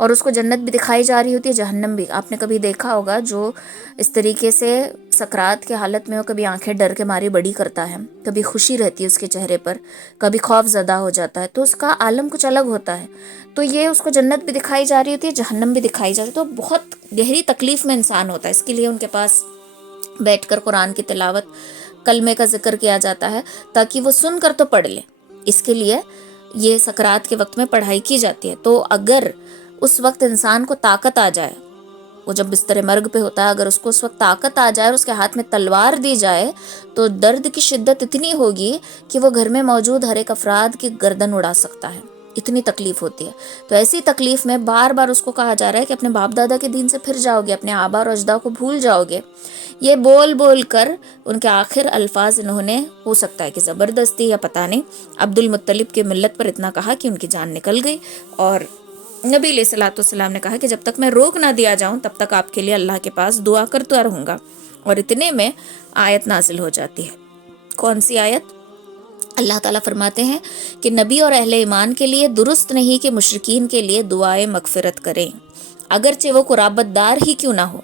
اور اس کو جنت بھی دکھائی جا رہی ہوتی ہے، جہنم بھی۔ آپ نے کبھی دیکھا ہوگا جو اس طریقے سے سکرات کے حالت میں ہو، کبھی آنکھیں ڈر کے ماری بڑی کرتا ہے، کبھی خوشی رہتی ہے اس کے چہرے پر، کبھی خوف زدہ ہو جاتا ہے، تو اس کا عالم کچھ الگ ہوتا ہے۔ تو یہ اس کو جنت بھی دکھائی جا رہی ہوتی ہے، جہنم بھی دکھائی جا رہی ہے، تو بہت گہری تکلیف میں انسان ہوتا ہے۔ اس کے لیے ان کے پاس بیٹھ کر قرآن کی تلاوت، کلمے کا ذکر کیا جاتا ہے، تاکہ وہ سن کر تو پڑھ لے۔ اس کے لیے یہ سکرات کے وقت میں پڑھائی کی جاتی ہے۔ تو اگر اس وقت انسان کو طاقت آ جائے، وہ جب بستر مرگ پہ ہوتا ہے، اگر اس کو اس وقت طاقت آ جائے اور اس کے ہاتھ میں تلوار دی جائے، تو درد کی شدت اتنی ہوگی کہ وہ گھر میں موجود ہر ایک افراد کی گردن اڑا سکتا ہے، اتنی تکلیف ہوتی ہے۔ تو ایسی تکلیف میں بار بار اس کو کہا جا رہا ہے کہ اپنے باپ دادا کے دین سے پھر جاؤ گے، اپنے آبا اور اجداد کو بھول جاؤ گے۔ یہ بول بول کر ان کے آخر الفاظ انہوں نے، ہو سکتا ہے کہ زبردستی یا پتہ نہیں، عبد المطلب کے ملت پر اتنا کہا کہ ان کی جان نکل گئی، اور نبی علیہ الصلوۃ والسلام نے کہا کہ جب تک میں روک نہ دیا جاؤں تب تک آپ کے لیے اللہ کے پاس دعا کرتا رہوں گا۔ اور اتنے میں آیت نازل ہو جاتی ہے۔ کون سی آیت؟ اللہ تعالیٰ فرماتے ہیں کہ نبی اور اہل ایمان کے لیے درست نہیں کہ مشرکین کے لیے دعائے مغفرت کریں، اگرچہ وہ قرابت دار ہی کیوں نہ ہو،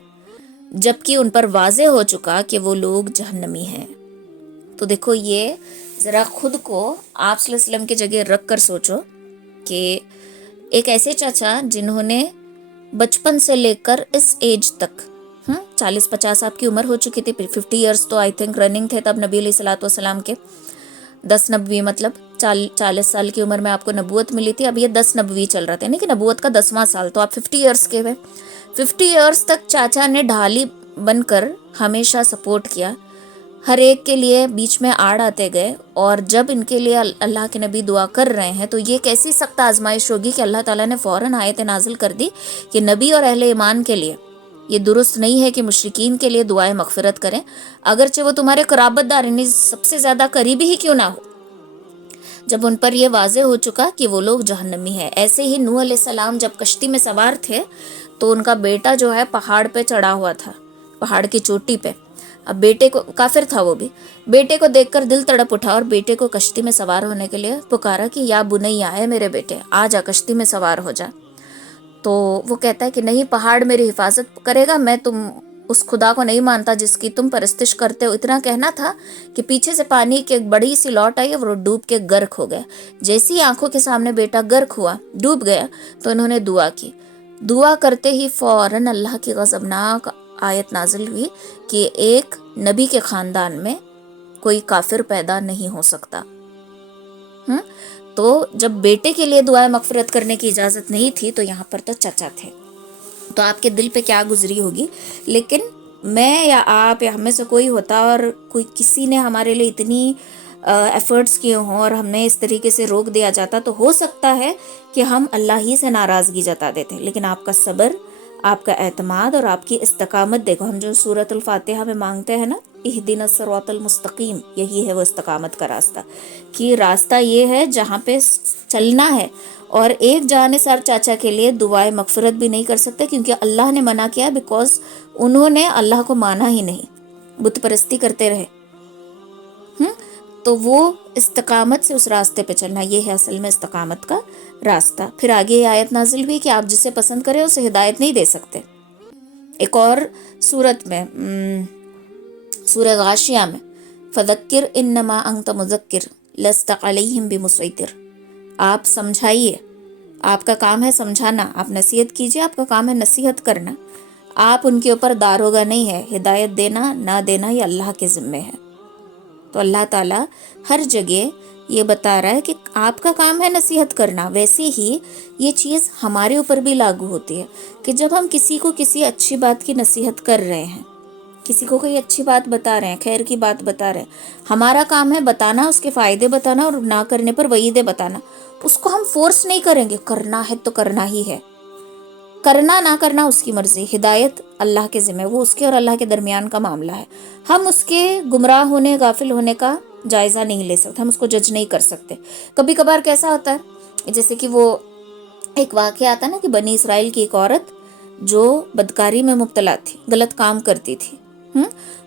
جبکہ ان پر واضح ہو چکا کہ وہ لوگ جہنمی ہیں۔ تو دیکھو، یہ ذرا خود کو آپ صلی اللہ علیہ وسلم کی جگہ رکھ کر سوچو کہ ایک ایسے چاچا جنہوں نے بچپن سے لے کر اس ایج تک 40-50 آپ کی عمر ہو چکی تھی، 50 ایئرس تو آئی تھنک رننگ تھے تب نبی علیہ الصلوۃ والسلام کے، 10 نبوی، مطلب 40 سال کی عمر میں آپ کو نبوت ملی تھی، اب یہ 10 نبوی چل رہا تھا، یعنی کہ نبوت کا 10واں سال، تو آپ 50 ایئرس کے ہوئے۔ 50 ایئرس تک چاچا نے ڈھالی بن کر ہمیشہ سپورٹ کیا، ہر ایک کے لیے بیچ میں آڑ آتے گئے، اور جب ان کے لیے اللہ کے نبی دعا کر رہے ہیں تو یہ کیسی سخت آزمائش ہوگی کہ اللہ تعالیٰ نے فوراً آیت نازل کر دی کہ نبی اور اہل ایمان کے لیے یہ درست نہیں ہے کہ مشرکین کے لیے دعائیں مغفرت کریں، اگرچہ وہ تمہارے قرابت دار، یعنی سب سے زیادہ قریبی ہی کیوں نہ ہو، جب ان پر یہ واضح ہو چکا کہ وہ لوگ جہنمی ہیں۔ ایسے ہی نوح علیہ السلام جب کشتی میں سوار تھے تو ان کا بیٹا جو ہے پہاڑ پہ چڑھا ہوا تھا، پہاڑ کی چوٹی پہ۔ اب بیٹے کو، کافر تھا وہ بھی، بیٹے کو دیکھ کر دل تڑپ اٹھا اور بیٹے کو کشتی میں سوار ہونے کے لیے پکارا کہ یا بنیا، ہے میرے بیٹے، آ جا کشتی میں سوار ہو جا۔ تو وہ کہتا ہے کہ نہیں، پہاڑ میری حفاظت کرے گا، میں تم اس خدا کو نہیں مانتا جس کی تم پرستش کرتے ہو۔ اتنا کہنا تھا کہ پیچھے سے پانی کی ایک بڑی سی لوٹ آئی اور وہ ڈوب کے غرق ہو گیا۔ جیسی آنکھوں کے سامنے بیٹا غرق ہوا، ڈوب گیا، تو انہوں نے دعا کی۔ دعا کرتے ہی فوراً اللہ کی غضبناک آیت نازل ہوئی کہ ایک نبی کے خاندان میں کوئی کافر پیدا نہیں ہو سکتا۔ تو جب بیٹے کے لیے دعائیں مغفرت کرنے کی اجازت نہیں تھی تو یہاں پر تو چچا تھے، تو آپ کے دل پہ کیا گزری ہوگی۔ لیکن میں یا آپ یا ہم میں سے کوئی ہوتا اور کوئی کسی نے ہمارے لیے اتنی ایفرٹس کیے ہوں اور ہمیں اس طریقے سے روک دیا جاتا، تو ہو سکتا ہے کہ ہم اللہ ہی سے ناراضگی جتا دیتے۔ لیکن آپ کا صبر، آپ کا اعتماد اور آپ کی استقامت دیکھو، ہم جو سورۃ الفاتحہ میں مانگتے ہیں نا، اہدنا الصراط المستقیم، یہی ہے وہ استقامت کا راستہ، کہ راستہ یہ ہے جہاں پہ چلنا ہے۔ اور ایک جانثار چاچا کے لیے دعائیں مغفرت بھی نہیں کر سکتے، کیونکہ اللہ نے منع کیا، بیکاز انہوں نے اللہ کو مانا ہی نہیں، بت پرستی کرتے رہے۔ تو وہ استقامت سے اس راستے پہ چلنا، یہ ہے اصل میں استقامت کا راستہ۔ پھر آگے یہ آیت نازل ہوئی کہ آپ جسے پسند کریں اسے ہدایت نہیں دے سکتے۔ ایک اور سورت میں، سورہ غاشیہ میں، فذکر انما انت مذکر لست علیہم بمسیطر، آپ سمجھائیے، آپ کا کام ہے سمجھانا، آپ نصیحت کیجیے، آپ کا کام ہے نصیحت کرنا، آپ ان کے اوپر داروغہ نہیں ہے، ہدایت دینا نہ دینا یہ اللہ کے ذمے ہے۔ تو اللہ تعالیٰ ہر جگہ یہ بتا رہا ہے کہ آپ کا کام ہے نصیحت کرنا۔ ویسے ہی یہ چیز ہمارے اوپر بھی لاگو ہوتی ہے کہ جب ہم کسی کو کسی اچھی بات کی نصیحت کر رہے ہیں، کسی کو کوئی اچھی بات بتا رہے ہیں، خیر کی بات بتا رہے ہیں، ہمارا کام ہے بتانا، اس کے فائدے بتانا اور نہ کرنے پر وعیدیں بتانا۔ اس کو ہم فورس نہیں کریں گے، کرنا ہے تو کرنا ہی ہے، کرنا نہ کرنا اس کی مرضی، ہدایت اللہ کے ذمہ، وہ اس کے اور اللہ کے درمیان کا معاملہ ہے۔ ہم اس کے گمراہ ہونے، غافل ہونے کا جائزہ نہیں لے سکتے، ہم اس کو جج نہیں کر سکتے۔ کبھی کبھار کیسا ہوتا ہے، جیسے کہ وہ ایک واقعہ آتا ہے نا کہ بنی اسرائیل کی ایک عورت جو بدکاری میں مبتلا تھی، غلط کام کرتی تھی،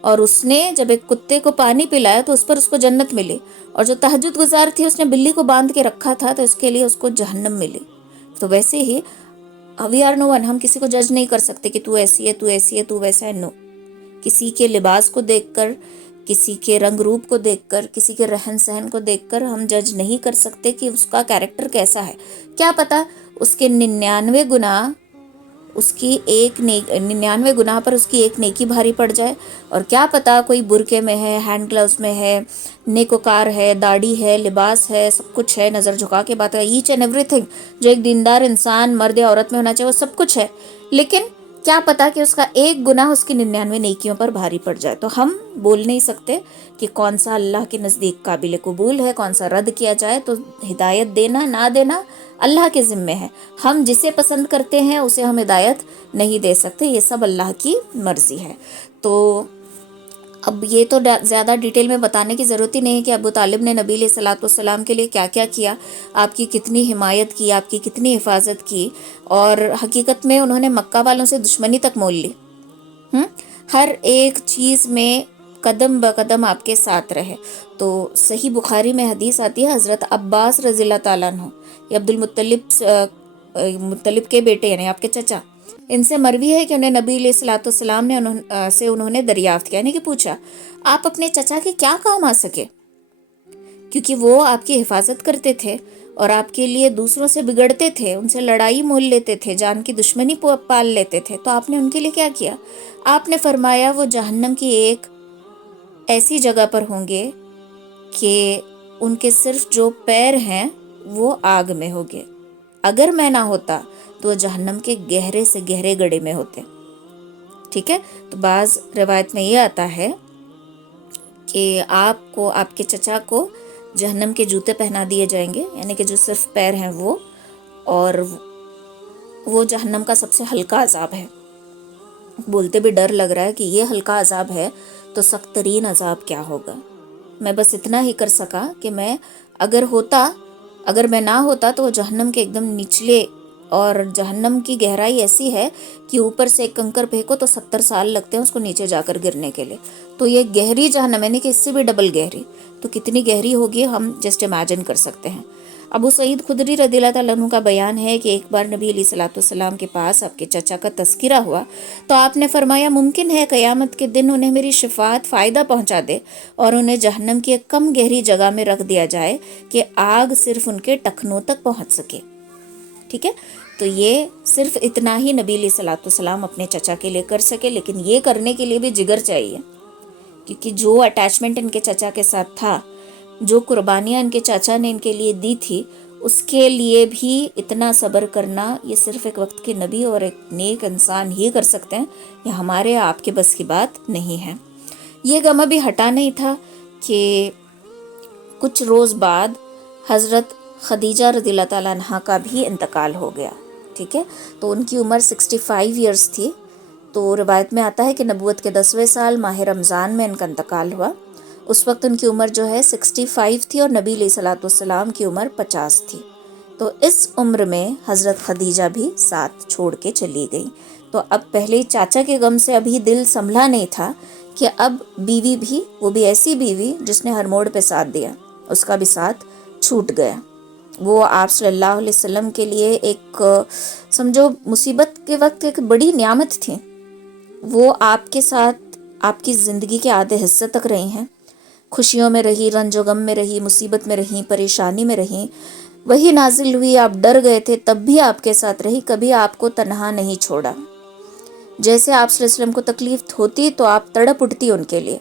اور اس نے جب ایک کتے کو پانی پلایا تو اس پر اس کو جنت ملی، اور جو تہجد گزار تھی اس نے بلی کو باندھ کے رکھا تھا تو اس کے لیے اس کو جہنم ملی۔ تو ویسے ہی وی آر نو ون. ہم کسی کو جج نہیں کر سکتے کہ تو ایسی ہے، تو ایسی ہے، تو ویسا ہے. نو. کسی کے لباس کو دیکھ کر، کسی کے رنگ روپ کو دیکھ کر، کسی کے رہن سہن کو دیکھ کر ہم جج نہیں کر سکتے کہ اس کا کیریکٹر کیسا ہے. کیا پتا اس کے 99 گناہ، اس کی 99 گناہ پر اس کی ایک نیکی بھاری پڑ جائے. اور کیا پتا کوئی برقعے میں ہے، ہینڈ گلوز میں ہے، نیکوکار ہے، داڑھی ہے، لباس ہے، سب کچھ ہے، نظر جھکا کے بات ہے، ایچ اینڈ ایوری تھنگ جو ایک دیندار انسان مرد یا عورت میں ہونا چاہیے وہ سب کچھ ہے. لیکن کیا پتا کہ اس کا ایک گناہ اس کی 99 نیکیوں پر بھاری پڑ جائے. تو ہم بول نہیں سکتے کہ کون سا اللہ کے نزدیک قابل قبول ہے، کون سا رد کیا جائے. تو ہدایت دینا نہ دینا اللہ کے ذمے ہے. ہم جسے پسند کرتے ہیں اسے ہم ہدایت نہیں دے سکتے. یہ سب اللہ کی مرضی ہے. تو اب یہ تو زیادہ ڈیٹیل میں بتانے کی ضرورت ہی نہیں ہے کہ ابو طالب نے نبی علیہ الصلوۃ والسلام کے لیے کیا کیا کیا، آپ کی کتنی حمایت کی، آپ کی کتنی حفاظت کی. اور حقیقت میں انہوں نے مکہ والوں سے دشمنی تک مول لی. ہر ایک چیز میں قدم بقدم آپ کے ساتھ رہے. تو صحیح بخاری میں حدیث آتی ہے، حضرت عباس رضی اللہ تعالیٰ عنہ، یہ عبد المطلب کے بیٹے یعنی آپ کے چچا، ان سے مروی ہے کہ انہیں نبی علیہ الصلوۃ والسلام نے انہوں نے دریافت کیا، یعنی کہ پوچھا آپ اپنے چچا کے کیا کام آ سکے، کیونکہ وہ آپ کی حفاظت کرتے تھے اور آپ کے لیے دوسروں سے بگڑتے تھے، ان سے لڑائی مول لیتے تھے، جان کی دشمنی پال لیتے تھے. تو آپ نے ان کے لیے کیا کیا؟ آپ نے فرمایا وہ جہنم کی ایک ایسی جگہ پر ہوں گے کہ ان کے صرف جو پیر ہیں وہ آگ میں ہوگے. اگر میں نہ ہوتا تو وہ جہنم کے گہرے سے گہرے گڑھے میں ہوتے. ٹھیک ہے. تو بعض روایت میں یہ آتا ہے کہ آپ کو، آپ کے چچا کو جہنم کے جوتے پہنا دیے جائیں گے، یعنی کہ جو صرف پیر ہیں وہ، اور وہ جہنم کا سب سے ہلکا عذاب ہے. بولتے بھی ڈر لگ رہا ہے کہ یہ ہلکا عذاب ہے تو سخت ترین عذاب کیا ہوگا. میں بس اتنا ہی کر سکا کہ میں اگر میں نہ ہوتا تو وہ جہنم کے ایک دم نچلے، اور جہنم کی گہرائی ایسی ہے کہ اوپر سے ایک کنکر پھینکو تو 70 سال لگتے ہیں اس کو نیچے جا کر گرنے کے لیے. تو یہ گہری جہنم ہے، نہیں کہ اس سے بھی ڈبل گہری. تو کتنی گہری ہوگی ہم جسٹ امیجن کر سکتے ہیں. ابو سعید خدری رضی اللہ تعالیٰ عنہ کا بیان ہے کہ ایک بار نبی علیہ الصلوۃ والسلام کے پاس آپ کے چچا کا تذکرہ ہوا تو آپ نے فرمایا ممکن ہے قیامت کے دن انہیں میری شفاعت فائدہ پہنچا دے اور انہیں جہنم کی ایک کم گہری جگہ میں رکھ دیا جائے کہ آگ صرف ان کے ٹخنوں تک پہنچ سکے. ٹھیک ہے. تو یہ صرف اتنا ہی نبی علیہ الصلوۃ والسلام اپنے چچا کے لیے کر سکے، لیکن یہ کرنے کے لیے بھی جگر چاہیے، کیونکہ جو اٹیچمنٹ ان کے چچا کے ساتھ تھا، جو قربانیاں ان کے چاچا نے ان کے لیے دی تھی، اس کے لیے بھی اتنا صبر کرنا یہ صرف ایک وقت کے نبی اور ایک نیک انسان ہی کر سکتے ہیں. یہ ہمارے آپ کے بس کی بات نہیں ہے. یہ غم ابھی ہٹا نہیں تھا کہ کچھ روز بعد حضرت خدیجہ رضی اللہ تعالیٰ عنہ کا بھی انتقال ہو گیا. ٹھیک ہے. تو ان کی عمر 65 ایئرس تھی. تو روایت میں آتا ہے کہ نبوت کے 10ویں سال ماہ رمضان میں ان کا انتقال ہوا. اس وقت ان کی عمر جو ہے 65 تھی اور نبی علیہ الصلوۃ والسلام کی عمر 50 تھی. تو اس عمر میں حضرت خدیجہ بھی ساتھ چھوڑ کے چلی گئی. تو اب پہلے چاچا کے غم سے ابھی دل سنبھلا نہیں تھا کہ اب بیوی بھی، وہ بھی ایسی بیوی جس نے ہر موڑ پہ ساتھ دیا، اس کا بھی ساتھ چھوٹ گیا. وہ آپ صلی اللہ علیہ وسلم کے لیے ایک سمجھو مصیبت کے وقت ایک بڑی نعمت تھی. وہ آپ کے ساتھ آپ کی زندگی کے آدھے حصے تک رہی ہیں، خوشیوں میں رہی، رنج و غم میں رہی، مصیبت میں رہی، پریشانی میں رہی. وہی نازل ہوئی، آپ ڈر گئے تھے تب بھی آپ کے ساتھ رہی، کبھی آپ کو تنہا نہیں چھوڑا. جیسے آپ صلی اللہ علیہ وسلم کو تکلیف ہوتی تو آپ تڑپ اٹھتی ان کے لیے.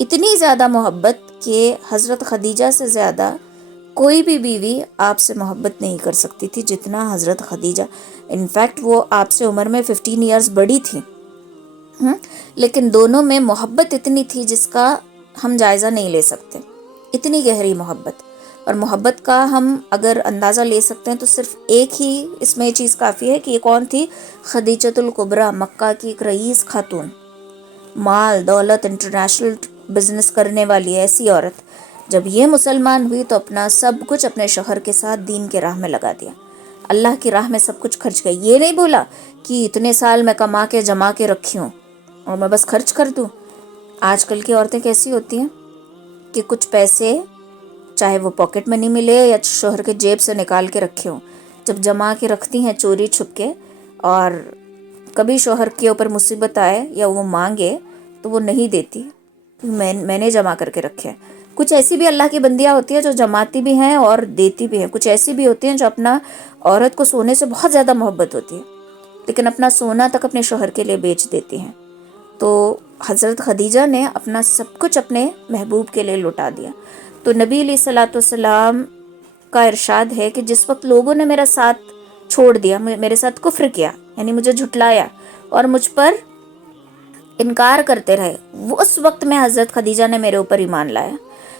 اتنی زیادہ محبت کہ حضرت خدیجہ سے زیادہ کوئی بھی بیوی آپ سے محبت نہیں کر سکتی تھی جتنا حضرت خدیجہ. انفیکٹ وہ آپ سے عمر میں 15 ایئرز بڑی تھی، لیکن دونوں میں محبت اتنی تھی جس کا ہم جائزہ نہیں لے سکتے. اتنی گہری محبت. اور محبت کا ہم اگر اندازہ لے سکتے ہیں تو صرف ایک ہی اس میں چیز کافی ہے کہ یہ کون تھی؟ خدیجۃ الکبریٰ، مکہ کی ایک رئیس خاتون، مال دولت انٹرنیشنل بزنس کرنے والی ایسی عورت. جب یہ مسلمان ہوئی تو اپنا سب کچھ اپنے شوہر کے ساتھ دین کے راہ میں لگا دیا، اللہ کی راہ میں سب کچھ خرچ گئی. یہ نہیں بولا کہ اتنے سال میں کما کے جما کے رکھی ہوں اور میں بس خرچ کر دوں. آج کل کی عورتیں کیسی ہوتی ہیں کہ کچھ پیسے چاہے وہ پاکٹ منی ملے یا شوہر کے جیب سے نکال کے رکھے ہوں، جب جما کے رکھتی ہیں چوری چھپ کے، اور کبھی شوہر کے اوپر مصیبت آئے یا وہ مانگے تو وہ نہیں دیتی، میں نے جما کر کے رکھے ہیں۔ کچھ ایسی بھی اللہ کی بندیاں ہوتی ہیں جو جماتی بھی ہیں اور دیتی بھی ہیں، کچھ ایسی بھی ہوتی ہیں جو اپنا عورت کو سونے سے بہت زیادہ محبت ہوتی ہے لیکن اپنا سونا تک اپنے شوہر کے لیے بیچ دیتی ہیں۔ تو حضرت خدیجہ نے اپنا سب کچھ اپنے محبوب کے لیے لٹا دیا۔ تو نبی علیہ الصلوۃ والسلام کا ارشاد ہے کہ جس وقت لوگوں نے میرا ساتھ چھوڑ دیا، میرے ساتھ کفر کیا، یعنی مجھے جھٹلایا اور مجھ پر انکار کرتے رہے، اس وقت میں حضرت خدیجہ نے میرے اوپر ایمان لایا۔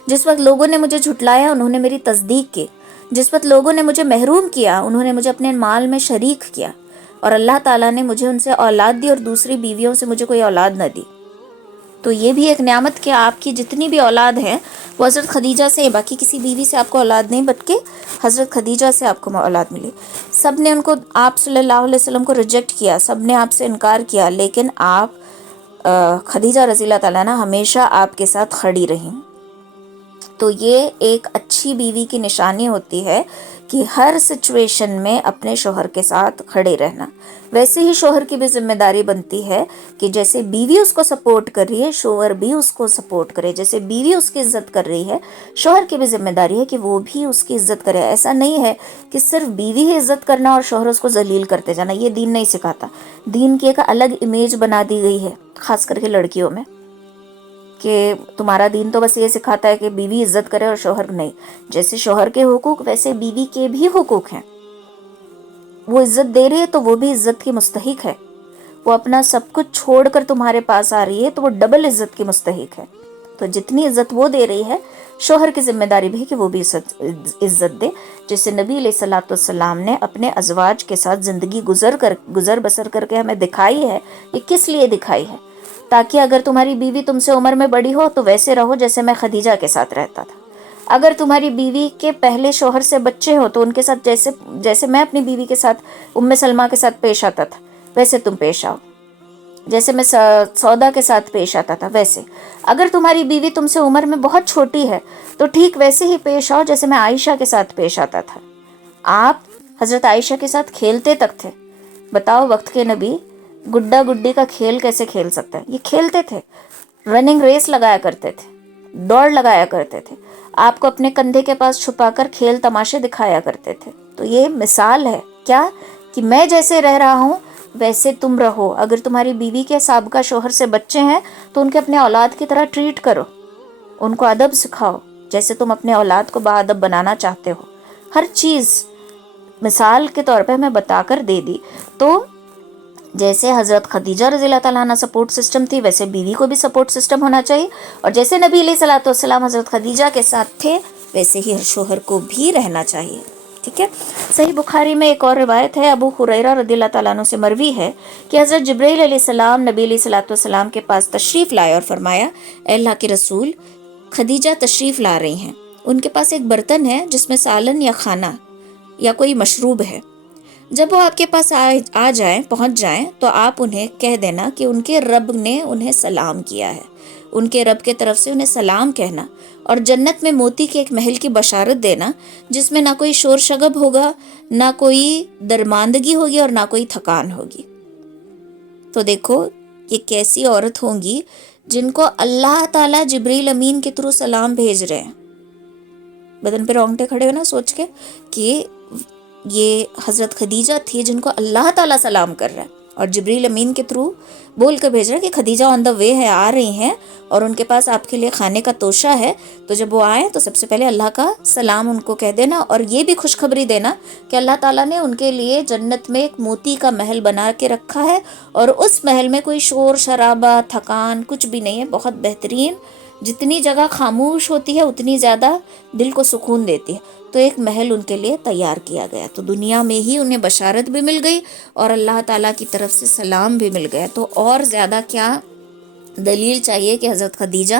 جس وقت لوگوں نے مجھے جھٹلایا انہوں نے میری تصدیق کی، جس وقت لوگوں نے مجھے محروم کیا انہوں نے مجھے اپنے مال میں شریک کیا، اور اللہ تعالیٰ نے مجھے ان سے اولاد دی اور دوسری بیویوں سے مجھے کوئی اولاد نہ دی۔ تو یہ بھی ایک نعمت کہ آپ کی جتنی بھی اولاد ہے وہ حضرت خدیجہ سے، باقی کسی بیوی سے آپ کو اولاد نہیں بلکہ حضرت خدیجہ سے آپ کو اولاد ملی۔ سب نے ان کو، آپ صلی اللہ علیہ وسلم کو ریجیکٹ کیا، سب نے آپ سے انکار کیا، لیکن آپ خدیجہ رضی اللہ تعالیٰ عنہ ہمیشہ آپ کے ساتھ کھڑی رہیں۔ تو یہ ایک اچھی بیوی کی نشانی ہوتی ہے کہ ہر سچویشن میں اپنے شوہر کے ساتھ کھڑے رہنا۔ ویسے ہی شوہر کی بھی ذمہ داری بنتی ہے کہ جیسے بیوی اس کو سپورٹ کر رہی ہے شوہر بھی اس کو سپورٹ کرے، جیسے بیوی اس کی عزت کر رہی ہے شوہر کی بھی ذمہ داری ہے کہ وہ بھی اس کی عزت کرے۔ ایسا نہیں ہے کہ صرف بیوی ہی عزت کرنا اور شوہر اس کو ذلیل کرتے جانا، یہ دین نہیں سکھاتا۔ دین کی ایک الگ امیج بنا دی گئی ہے خاص کر کے لڑکیوں میں، کہ تمہارا دین تو بس یہ سکھاتا ہے کہ بیوی عزت کرے اور شوہر نہیں۔ جیسے شوہر کے حقوق ویسے بیوی کے بھی حقوق ہیں، وہ عزت دے رہی ہے تو وہ بھی عزت کی مستحق ہے، وہ اپنا سب کچھ چھوڑ کر تمہارے پاس آ رہی ہے تو وہ ڈبل عزت کی مستحق ہے۔ تو جتنی عزت وہ دے رہی ہے شوہر کی ذمہ داری بھی ہے کہ وہ بھی عزت دے، جیسے نبی علیہ الصلوۃ والسلام نے اپنے ازواج کے ساتھ زندگی گزر بسر کر کے ہمیں دکھائی ہے۔ یہ کس لیے دکھائی ہے؟ تاکہ اگر تمہاری بیوی تم سے عمر میں بڑی ہو تو ویسے رہو جیسے میں خدیجہ کے ساتھ رہتا تھا۔ اگر تمہاری بیوی کے پہلے شوہر سے بچے ہو تو ان کے ساتھ جیسے میں اپنی بیوی کے ساتھ ام سلمہ کے ساتھ پیش آتا تھا ویسے تم پیش آؤ، جیسے میں سودا کے ساتھ پیش آتا تھا ویسے۔ اگر تمہاری بیوی تم سے عمر میں بہت چھوٹی ہے تو ٹھیک ویسے ہی پیش آؤ جیسے میں عائشہ کے ساتھ پیش آتا تھا۔ آپ حضرت عائشہ کے ساتھ کھیلتے تک تھے۔ بتاؤ وقت کے نبی گڈا گڈی کا کھیل کیسے کھیل سکتا ہے؟ یہ کھیلتے تھے، رننگ ریس لگایا کرتے تھے، دوڑ لگایا کرتے تھے، آپ کو اپنے کندھے کے پاس چھپا کر کھیل تماشے دکھایا کرتے تھے۔ تو یہ مثال ہے کیا کہ میں جیسے رہ رہا ہوں ویسے تم رہو۔ اگر تمہاری بیوی کے سابقہ شوہر سے بچے ہیں تو ان کے اپنے اولاد کی طرح ٹریٹ کرو، ان کو ادب سکھاؤ جیسے تم اپنے اولاد کو با ادب بنانا چاہتے ہو۔ ہر چیز مثال کے طور پہ ہمیں بتا کر دے دی۔ تو جیسے حضرت خدیجہ رضی اللہ تعالیٰ عنہ سپورٹ سسٹم تھی ویسے بیوی کو بھی سپورٹ سسٹم ہونا چاہیے، اور جیسے نبی علیہ الصلوۃ والسلام حضرت خدیجہ کے ساتھ تھے ویسے ہی شوہر کو بھی رہنا چاہیے۔ ٹھیک ہے۔ صحیح بخاری میں ایک اور روایت ہے، ابو ہریرہ رضی اللہ تعالیٰ عنہ سے مروی ہے کہ حضرت جبرائیل علیہ السلام نبی علیہ الصلوۃ والسلام کے پاس تشریف لائے اور فرمایا، اے اللہ کے رسول، خدیجہ تشریف لا رہی ہیں، ان کے پاس ایک برتن ہے جس میں سالن یا کھانا یا کوئی مشروب ہے، جب وہ آپ کے پاس آ جائیں پہنچ جائیں تو آپ انہیں کہہ دینا کہ ان کے رب نے انہیں سلام کیا ہے، ان کے رب کے طرف سے انہیں سلام کہنا، اور جنت میں موتی کے ایک محل کی بشارت دینا جس میں نہ کوئی شور شغب ہوگا، نہ کوئی درماندگی ہوگی اور نہ کوئی تھکان ہوگی۔ تو دیکھو یہ کیسی عورت ہوں گی جن کو اللہ تعالیٰ جبریل امین کے تھرو سلام بھیج رہے ہیں۔ بدن پہ رونگٹے کھڑے ہو نا سوچ کے کہ یہ حضرت خدیجہ تھی جن کو اللہ تعالیٰ سلام کر رہا ہے اور جبریل امین کے تھرو بول کر بھیج رہا ہے کہ خدیجہ آن دا وے ہے، آ رہی ہیں اور ان کے پاس آپ کے لیے کھانے کا توشہ ہے، تو جب وہ آئیں تو سب سے پہلے اللہ کا سلام ان کو کہہ دینا، اور یہ بھی خوشخبری دینا کہ اللہ تعالیٰ نے ان کے لیے جنت میں ایک موتی کا محل بنا کے رکھا ہے، اور اس محل میں کوئی شور شرابہ تھکان کچھ بھی نہیں ہے، بہت بہترین، جتنی جگہ خاموش ہوتی ہے اتنی زیادہ دل کو سکون دیتی ہے، تو ایک محل ان کے لیے تیار کیا گیا۔ تو دنیا میں ہی انہیں بشارت بھی مل گئی اور اللہ تعالیٰ کی طرف سے سلام بھی مل گیا، تو اور زیادہ کیا دلیل چاہیے کہ حضرت خدیجہ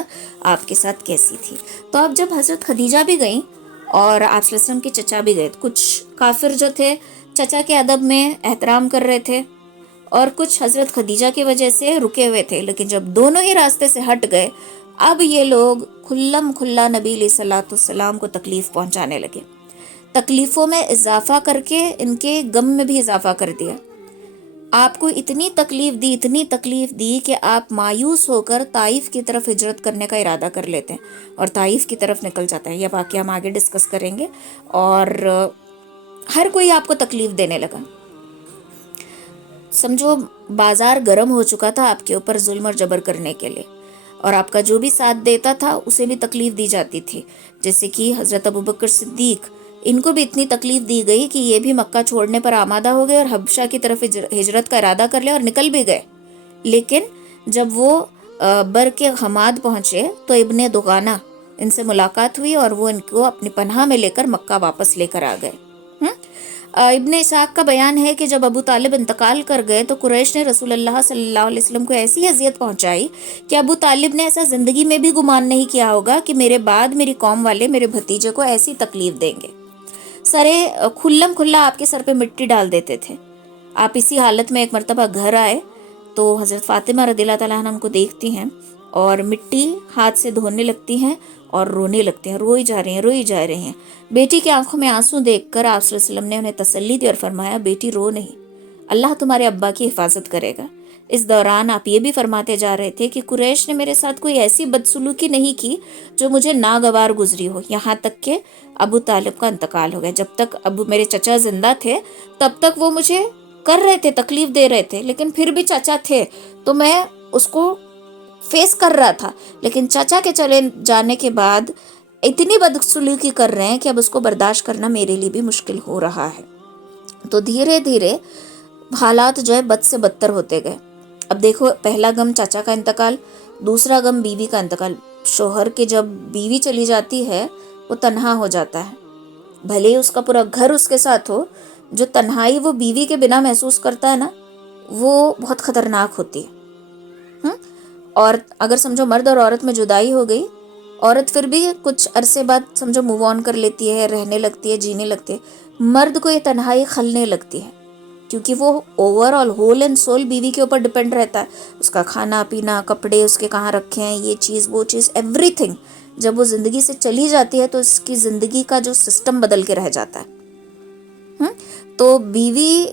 آپ کے ساتھ کیسی تھی۔ تو اب جب حضرت خدیجہ بھی گئیں اور آپ صلی اللہ علیہ وسلم کے چچا بھی گئے، کچھ کافر جو تھے چچا کے ادب میں احترام کر رہے تھے اور کچھ حضرت خدیجہ کی وجہ سے رکے ہوئے تھے، لیکن جب دونوں ہی راستے سے ہٹ گئے اب یہ لوگ کھلم کھلا نبی علیہ الصلوۃ والسلام کو تکلیف پہنچانے لگے۔ تکلیفوں میں اضافہ کر کے ان کے غم میں بھی اضافہ کر دیا. آپ کو اتنی تکلیف دی کہ آپ مایوس ہو کر طائف کی طرف ہجرت کرنے کا ارادہ کر لیتے ہیں اور طائف کی طرف نکل جاتا ہے. یہ واقعہ ہم آگے ڈسکس کریں گے. اور ہر کوئی آپ کو تکلیف دینے لگا. سمجھو بازار گرم ہو چکا تھا آپ کے اوپر ظلم اور جبر کرنے کے لیے، اور آپ کا جو بھی ساتھ دیتا تھا اسے بھی تکلیف دی جاتی تھی. جیسے کہ حضرت ابوبکر صدیق، ان کو بھی اتنی تکلیف دی گئی کہ یہ بھی مکہ چھوڑنے پر آمادہ ہو گئے اور حبشہ کی طرف ہجرت کا ارادہ کر لیا اور نکل بھی گئے. لیکن جب وہ بر کے حماد پہنچے تو ابن دغانہ ان سے ملاقات ہوئی اور وہ ان کو اپنی پناہ میں لے کر مکہ واپس لے کر آ گئے. ابن اسحاق کا بیان ہے کہ جب ابو طالب انتقال کر گئے تو قریش نے رسول اللہ صلی اللہ علیہ وسلم کو ایسی اذیت پہنچائی کہ ابو طالب نے ایسا زندگی میں بھی گمان نہیں کیا ہوگا کہ میرے بعد میری قوم والے میرے بھتیجے کو ایسی تکلیف دیں گے. سرے کھلم کھلا آپ کے سر پہ مٹی ڈال دیتے تھے. آپ اسی حالت میں ایک مرتبہ گھر آئے تو حضرت فاطمہ رضی اللہ تعالیٰ عنہ ان کو دیکھتی ہیں اور مٹی ہاتھ سے دھونے لگتی ہیں اور رونے لگتے ہیں، روئی جا رہے ہیں. بیٹی کی آنکھوں میں آنسو دیکھ کر آپ صلی اللہ علیہ وسلم نے انہیں تسلی دی اور فرمایا بیٹی رو نہیں، اللہ تمہارے ابا کی حفاظت کرے گا. اس دوران آپ یہ بھی فرماتے جا رہے تھے کہ قریش نے میرے ساتھ کوئی ایسی بدسلوکی نہیں کی جو مجھے ناگوار گزری ہو، یہاں تک کہ ابو طالب کا انتقال ہو گیا. جب تک ابو میرے چچا زندہ تھے تب تک وہ مجھے کر رہے تھے، تکلیف دے رہے تھے، لیکن پھر بھی چچا تھے تو میں اس کو فیس کر رہا تھا. لیکن چچا کے چلے جانے کے بعد اتنی بدسلوکی کر رہے ہیں کہ اب اس کو برداشت کرنا میرے لیے بھی مشکل ہو رہا ہے. تو دھیرے دھیرے حالات جو ہے بد سے بدتر ہوتے گئے. اب دیکھو، پہلا غم چچا کا انتقال، دوسرا غم بیوی کا انتقال. شوہر کے جب بیوی چلی جاتی ہے وہ تنہا ہو جاتا ہے، بھلے اس کا پورا گھر اس کے ساتھ ہو. جو تنہائی وہ بیوی کے بنا محسوس کرتا ہے نا، وہ بہت خطرناک ہوتی ہے. اور اگر سمجھو مرد اور عورت میں جدائی ہو گئی، عورت پھر بھی کچھ عرصے بعد سمجھو موو آن کر لیتی ہے، رہنے لگتی ہے، جینے لگتی ہے. مرد کو یہ تنہائی خلنے لگتی ہے کیونکہ وہ over all whole and civil بیوی کے اوپر ڈپینڈ رہتا ہے. اس کا کھانا پینا، کپڑے اس کے کہاں رکھے ہیں، یہ چیز وہ چیز، ایوری تھنگ. جب وہ زندگی سے چلی جاتی ہے تو اس کی زندگی کا جو سسٹم بدل کے رہ جاتا ہے. تو بیوی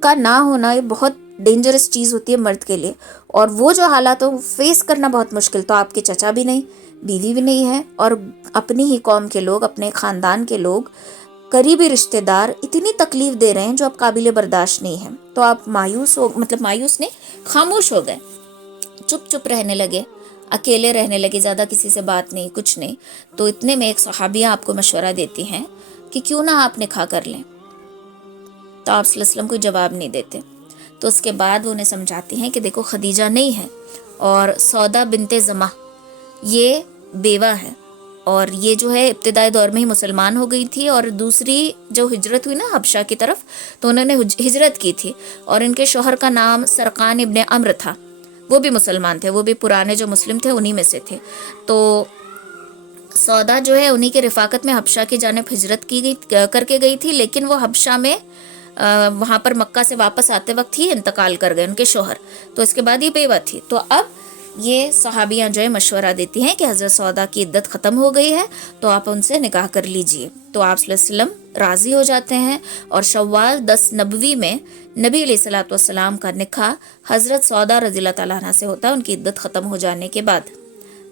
کا نہ ہونا یہ بہت ڈینجرس چیز ہوتی ہے مرد کے لیے، اور وہ جو حالات ہو فیس کرنا بہت مشکل. تو آپ کے چچا بھی نہیں، بیوی بھی نہیں ہے، اور اپنی ہی قوم کے لوگ، اپنے خاندان کے لوگ، قریبی رشتہ دار اتنی تکلیف دے رہے ہیں جو اب قابل برداشت نہیں ہے. تو آپ مایوس نہیں، خاموش ہو گئے، چپ رہنے لگے، اکیلے رہنے لگے، زیادہ کسی سے بات نہیں، کچھ نہیں. تو اتنے میں ایک صحابیہ آپ کو مشورہ دیتی ہیں کہ کیوں نہ آپ نکاح کر لیں. تو آپ صلی اللہ علیہ وسلم کوئی جواب نہیں دیتے. تو اس کے بعد وہ انہیں سمجھاتی ہیں کہ دیکھو خدیجہ نہیں ہے اور سودا بنت زمہ یہ بیوہ ہے، اور یہ جو ہے ابتدائی دور میں ہی مسلمان ہو گئی تھی، اور دوسری جو ہجرت ہوئی نا حبشہ کی طرف، تو انہوں نے ہجرت کی تھی، اور ان کے شوہر کا نام سرقان ابن عمرو تھا، وہ بھی مسلمان تھے، وہ بھی پرانے جو مسلم تھے انہی میں سے تھے. تو سودا جو ہے انہی کے رفاقت میں حبشہ کی جانب ہجرت کر کے گئی تھی، لیکن وہ حبشہ میں وہاں پر مکہ سے واپس آتے وقت ہی انتقال کر گئے ان کے شوہر. تو اس کے بعد یہ بیوہ تھی. تو اب یہ صحابیاں جو ہے مشورہ دیتی ہیں کہ حضرت سودا کی عدت ختم ہو گئی ہے تو آپ ان سے نکاح کر لیجئے. تو آپ صلی اللہ علیہ وسلم راضی ہو جاتے ہیں، اور شوال 10 نبوی میں نبی علیہ الصلوۃ والسلام کا نکاح حضرت سودا رضی اللہ تعالیٰ عنہ سے ہوتا ہے ان کی عدت ختم ہو جانے کے بعد.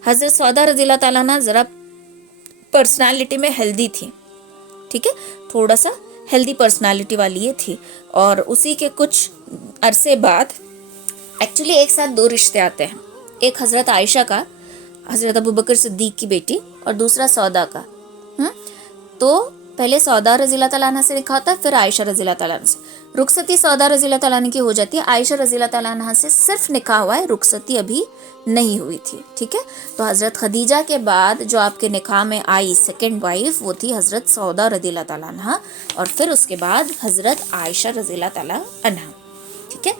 حضرت سودا رضی اللہ تعالیٰ عنہ ذرا پرسنالٹی میں ہیلدی تھی، ٹھیک ہے، تھوڑا سا ہیلدی پرسنالٹی والی یہ تھی. اور اسی کے کچھ عرصے بعد ایکچولی ایک ساتھ 2 رشتے آتے ہیں، ایک حضرت عائشہ کا، حضرت ابوبکر صدیق کی بیٹی، اور دوسرا سودا کا. تو پہلے سودا رضی اللہ تعالیٰ عنہ سے نکاح ہوتا ہے، پھر عائشہ رضی اللہ تعالیٰ عنہ سے. رخصتی سودا رضی اللہ تعالیٰ عنہ کی ہو جاتی ہے، عائشہ رضی اللہ تعالیٰ عنہ سے صرف نکاح ہوا ہے، رخصتی ابھی نہیں ہوئی تھی، ٹھیک ہے. تو حضرت خدیجہ کے بعد جو آپ کے نکاح میں آئی سیکنڈ وائف وہ تھی حضرت سودا رضی اللہ تعالیٰ عنہ، اور پھر اس کے بعد حضرت عائشہ رضی اللہ تعالیٰ عنہ، ٹھیک ہے.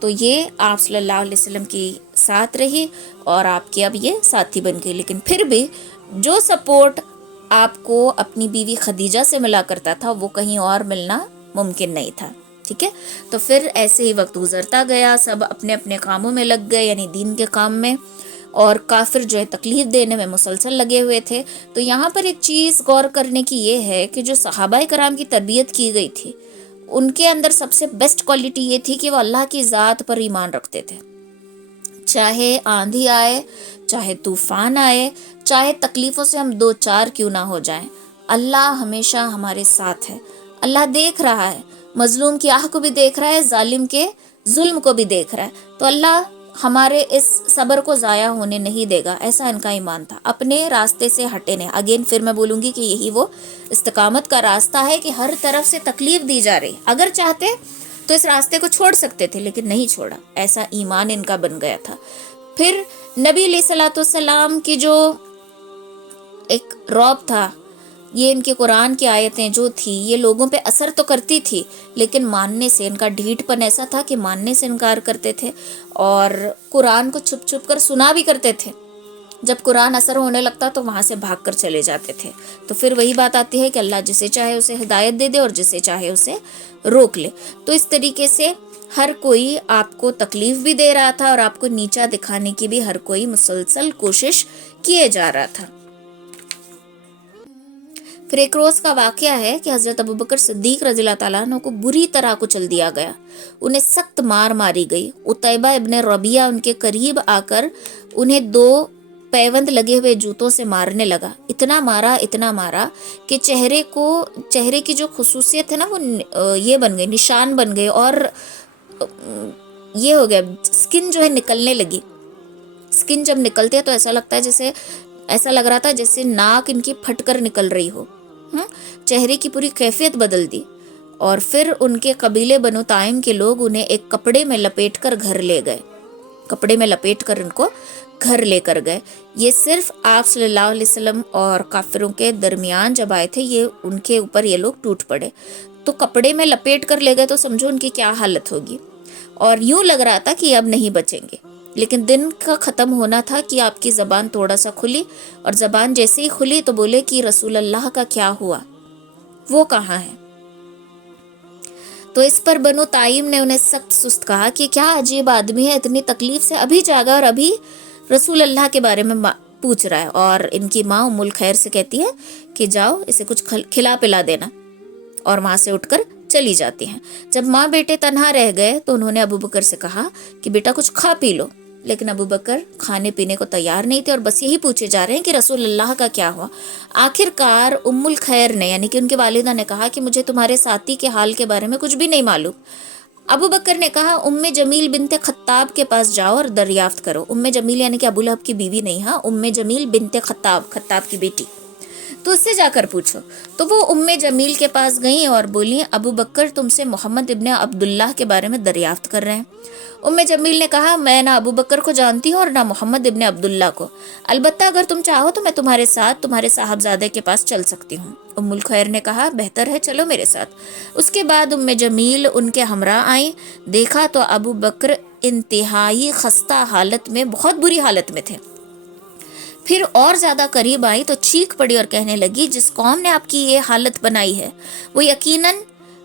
تو یہ آپ صلی اللہ علیہ وسلم کی ساتھ رہی اور آپ کی اب یہ ساتھی بن گئی. لیکن پھر بھی جو سپورٹ آپ کو اپنی بیوی خدیجہ سے ملا کرتا تھا وہ کہیں اور ملنا ممکن نہیں تھا، ٹھیک ہے. تو پھر ایسے ہی وقت گزرتا گیا، سب اپنے اپنے کاموں میں لگ گئے، یعنی دین کے کام میں. اور کافر جو ہے تکلیف دینے میں مسلسل لگے ہوئے تھے۔ تو یہاں پر ایک چیز غور کرنے کی یہ ہے کہ جو صحابہ کرام کی تربیت کی گئی تھی ان کے اندر سب سے بیسٹ کوالٹی یہ تھی کہ وہ اللہ کی ذات پر ایمان رکھتے تھے، چاہے آندھی آئے، چاہے طوفان آئے، چاہے تکلیفوں سے ہم دو چار کیوں نہ ہو جائیں، اللہ ہمیشہ ہمارے ساتھ ہے، اللہ دیکھ رہا ہے، مظلوم کی آہ کو بھی دیکھ رہا ہے، ظالم کے ظلم کو بھی دیکھ رہا ہے، تو اللہ ہمارے اس صبر کو ضائع ہونے نہیں دے گا، ایسا ان کا ایمان تھا، اپنے راستے سے ہٹے نہیں۔ اگین پھر میں بولوں گی کہ یہی وہ استقامت کا راستہ ہے کہ ہر طرف سے تکلیف دی جا رہی، اگر چاہتے تو اس راستے کو چھوڑ سکتے تھے لیکن نہیں چھوڑا، ایسا ایمان ان کا بن گیا تھا۔ پھر نبی علیہ الصلوۃ والسلام کی جو ایک رعب تھا، یہ ان کی قرآن کی آیتیں جو تھی یہ لوگوں پہ اثر تو کرتی تھی لیکن ماننے سے ان کا ڈھیٹ پن ایسا تھا کہ ماننے سے انکار کرتے تھے اور قرآن کو چھپ چھپ کر سنا بھی کرتے تھے، جب قرآن اثر ہونے لگتا تو وہاں سے بھاگ کر چلے جاتے تھے۔ تو پھر وہی بات آتی ہے کہ اللہ جسے چاہے اسے ہدایت دے دے اور جسے چاہے اسے روک لے۔ تو اس طریقے سے ہر کوئی آپ کو تکلیف بھی دے رہا تھا اور آپ کو نیچا دکھانے کی بھی ہر کوئی مسلسل کوشش کیے جا رہا تھا۔ پھر ایک روز کا واقعہ ہے کہ حضرت ابوبکر صدیق رضی اللہ تعالیٰ عنہ کو بری طرح کچل دیا گیا، انہیں سخت مار ماری گئی۔ عتیبہ ابن ربیعہ ان کے قریب آ کر انہیں 2 پیوند لگے ہوئے جوتوں سے مارنے لگا، اتنا مارا کہ چہرے کی جو خصوصیت ہے نا وہ یہ بن گئی، نشان بن گئے اور یہ ہو گیا، سکن جو ہے نکلنے لگی۔ سکن جب نکلتے ہیں تو ایسا لگ رہا تھا جیسے ناک ان کی پھٹ کر نکل رہی ہو، چہرے کی پوری کیفیت بدل دی۔ اور پھر ان کے قبیلے بنو تائم کے لوگ انہیں ایک کپڑے میں لپیٹ کر گھر لے گئے، ان کو گھر لے کر گئے۔ یہ صرف آپ صلی اللہ علیہ وسلم اور کافروں کے درمیان جب آئے تھے، یہ ان کے اوپر یہ لوگ ٹوٹ پڑے، تو کپڑے میں لپیٹ کر لے گئے تو سمجھو ان کی کیا حالت ہوگی، اور یوں لگ رہا تھا کہ اب نہیں بچیں گے۔ لیکن دن کا ختم ہونا تھا کہ آپ کی زبان تھوڑا سا کھلی، اور زبان جیسے ہی کھلی تو بولے کہ رسول اللہ کا کیا ہوا، وہ کہاں ہے؟ تو اس پر بنو تائم نے انہیں سخت سست کہا کہ کیا عجیب آدمی ہے، اتنی تکلیف سے ابھی جاگا اور ابھی رسول اللہ کے بارے میں پوچھ رہا ہے۔ اور ان کی ماں ام الخیر سے کہتی ہے کہ جاؤ اسے کچھ کھلا پلا دینا، اور وہاں سے اٹھ کر چلی جاتی ہیں۔ جب ماں بیٹے تنہا رہ گئے تو انہوں نے ابوبکر سے کہا کہ بیٹا کچھ کھا پی لو، لیکن ابوبکر کھانے پینے کو تیار نہیں تھے اور بس یہی پوچھے جا رہے ہیں کہ رسول اللہ کا کیا ہوا۔ آخر کار ام الخیر نے یعنی کہ ان کی والدہ نے کہا کہ مجھے تمہارے ساتھی کے حال کے بارے میں کچھ بھی نہیں معلوم۔ ابوبکر نے کہا ام جمیل بنت خطاب کے پاس جاؤ اور دریافت کرو۔ ام جمیل یعنی کہ ابو لہب کی بیوی نہیں، ام جمیل بنت خطاب کی بیٹی، تو اس سے جا کر پوچھو۔ تو وہ ام جمیل کے پاس گئیں اور بولی ابوبکر تم سے محمد ابن عبداللہ کے بارے میں دریافت کر رہے ہیں۔ ام جمیل نے کہا میں نہ ابوبکر کو جانتی ہوں اور نہ محمد ابن عبداللہ کو، البتہ اگر تم چاہو تو میں تمہارے ساتھ تمہارے صاحبزادے کے پاس چل سکتی ہوں۔ ام الخیر نے کہا بہتر ہے، چلو میرے ساتھ۔ اس کے بعد ام جمیل ان کے ہمراہ آئیں، دیکھا تو ابوبکر انتہائی خستہ حالت میں، بہت بری حالت میں تھے۔ پھر اور زیادہ قریب آئی تو چیخ پڑی اور کہنے لگی جس قوم نے آپ کی یہ حالت بنائی ہے وہ یقیناً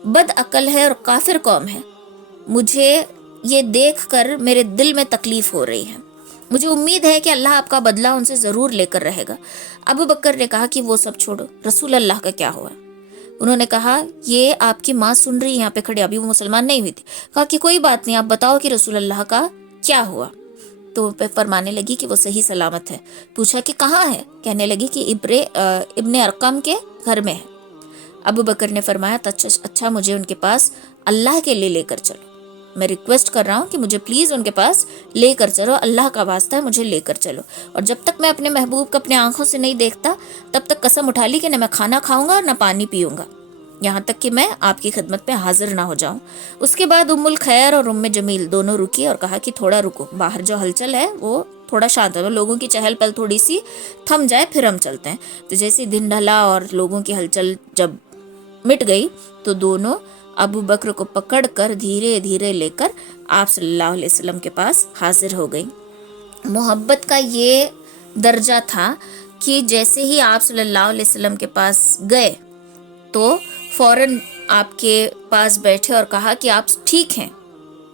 بد عقل ہے اور کافر قوم ہے، مجھے یہ دیکھ کر میرے دل میں تکلیف ہو رہی ہے، مجھے امید ہے کہ اللہ آپ کا بدلہ ان سے ضرور لے کر رہے گا۔ ابوبکر نے کہا کہ وہ سب چھوڑو، رسول اللہ کا کیا ہوا؟ انہوں نے کہا یہ آپ کی ماں سن رہی یہاں پہ کھڑے، ابھی وہ مسلمان نہیں ہوئی تھی۔ کہا کہ کوئی بات نہیں، آپ بتاؤ کہ رسول اللہ کا کیا ہوا؟ تو فرمانے لگی کہ وہ صحیح سلامت ہے۔ پوچھا کہ کہاں ہے؟ کہنے لگی کہ ابن ارقم کے گھر میں ہے۔ ابوبکر نے فرمایا اچھا مجھے ان کے پاس اللہ کے لیے لے کر چلو، میں ریکویسٹ کر رہا ہوں کہ مجھے پلیز ان کے پاس لے کر چلو، اللہ کا واسطہ ہے مجھے لے کر چلو، اور جب تک میں اپنے محبوب کو اپنے آنکھوں سے نہیں دیکھتا تب تک قسم اٹھا لی کہ نہ میں کھانا کھاؤں گا اور نہ پانی پیوں گا یہاں تک کہ میں آپ کی خدمت میں حاضر نہ ہو جاؤں۔ اس کے بعد ام الخیر اور ام جمیل دونوں رکی اور کہا کہ تھوڑا رکو، باہر جو ہلچل ہے وہ تھوڑا شانت ہے، لوگوں کی چہل پہل تھوڑی سی تھم جائے پھر ہم چلتے ہیں۔ تو جیسے دن ڈھلا اور لوگوں کی ہلچل جب مٹ گئی تو دونوں ابو بکر کو پکڑ کر دھیرے دھیرے لے کر آپ صلی اللہ علیہ وسلم کے پاس حاضر ہو گئی۔ محبت کا یہ درجہ تھا کہ جیسے ہی آپ صلی اللہ علیہ وسلم کے پاس گئے تو فوراً آپ کے پاس بیٹھے اور کہا کہ آپ ٹھیک ہیں،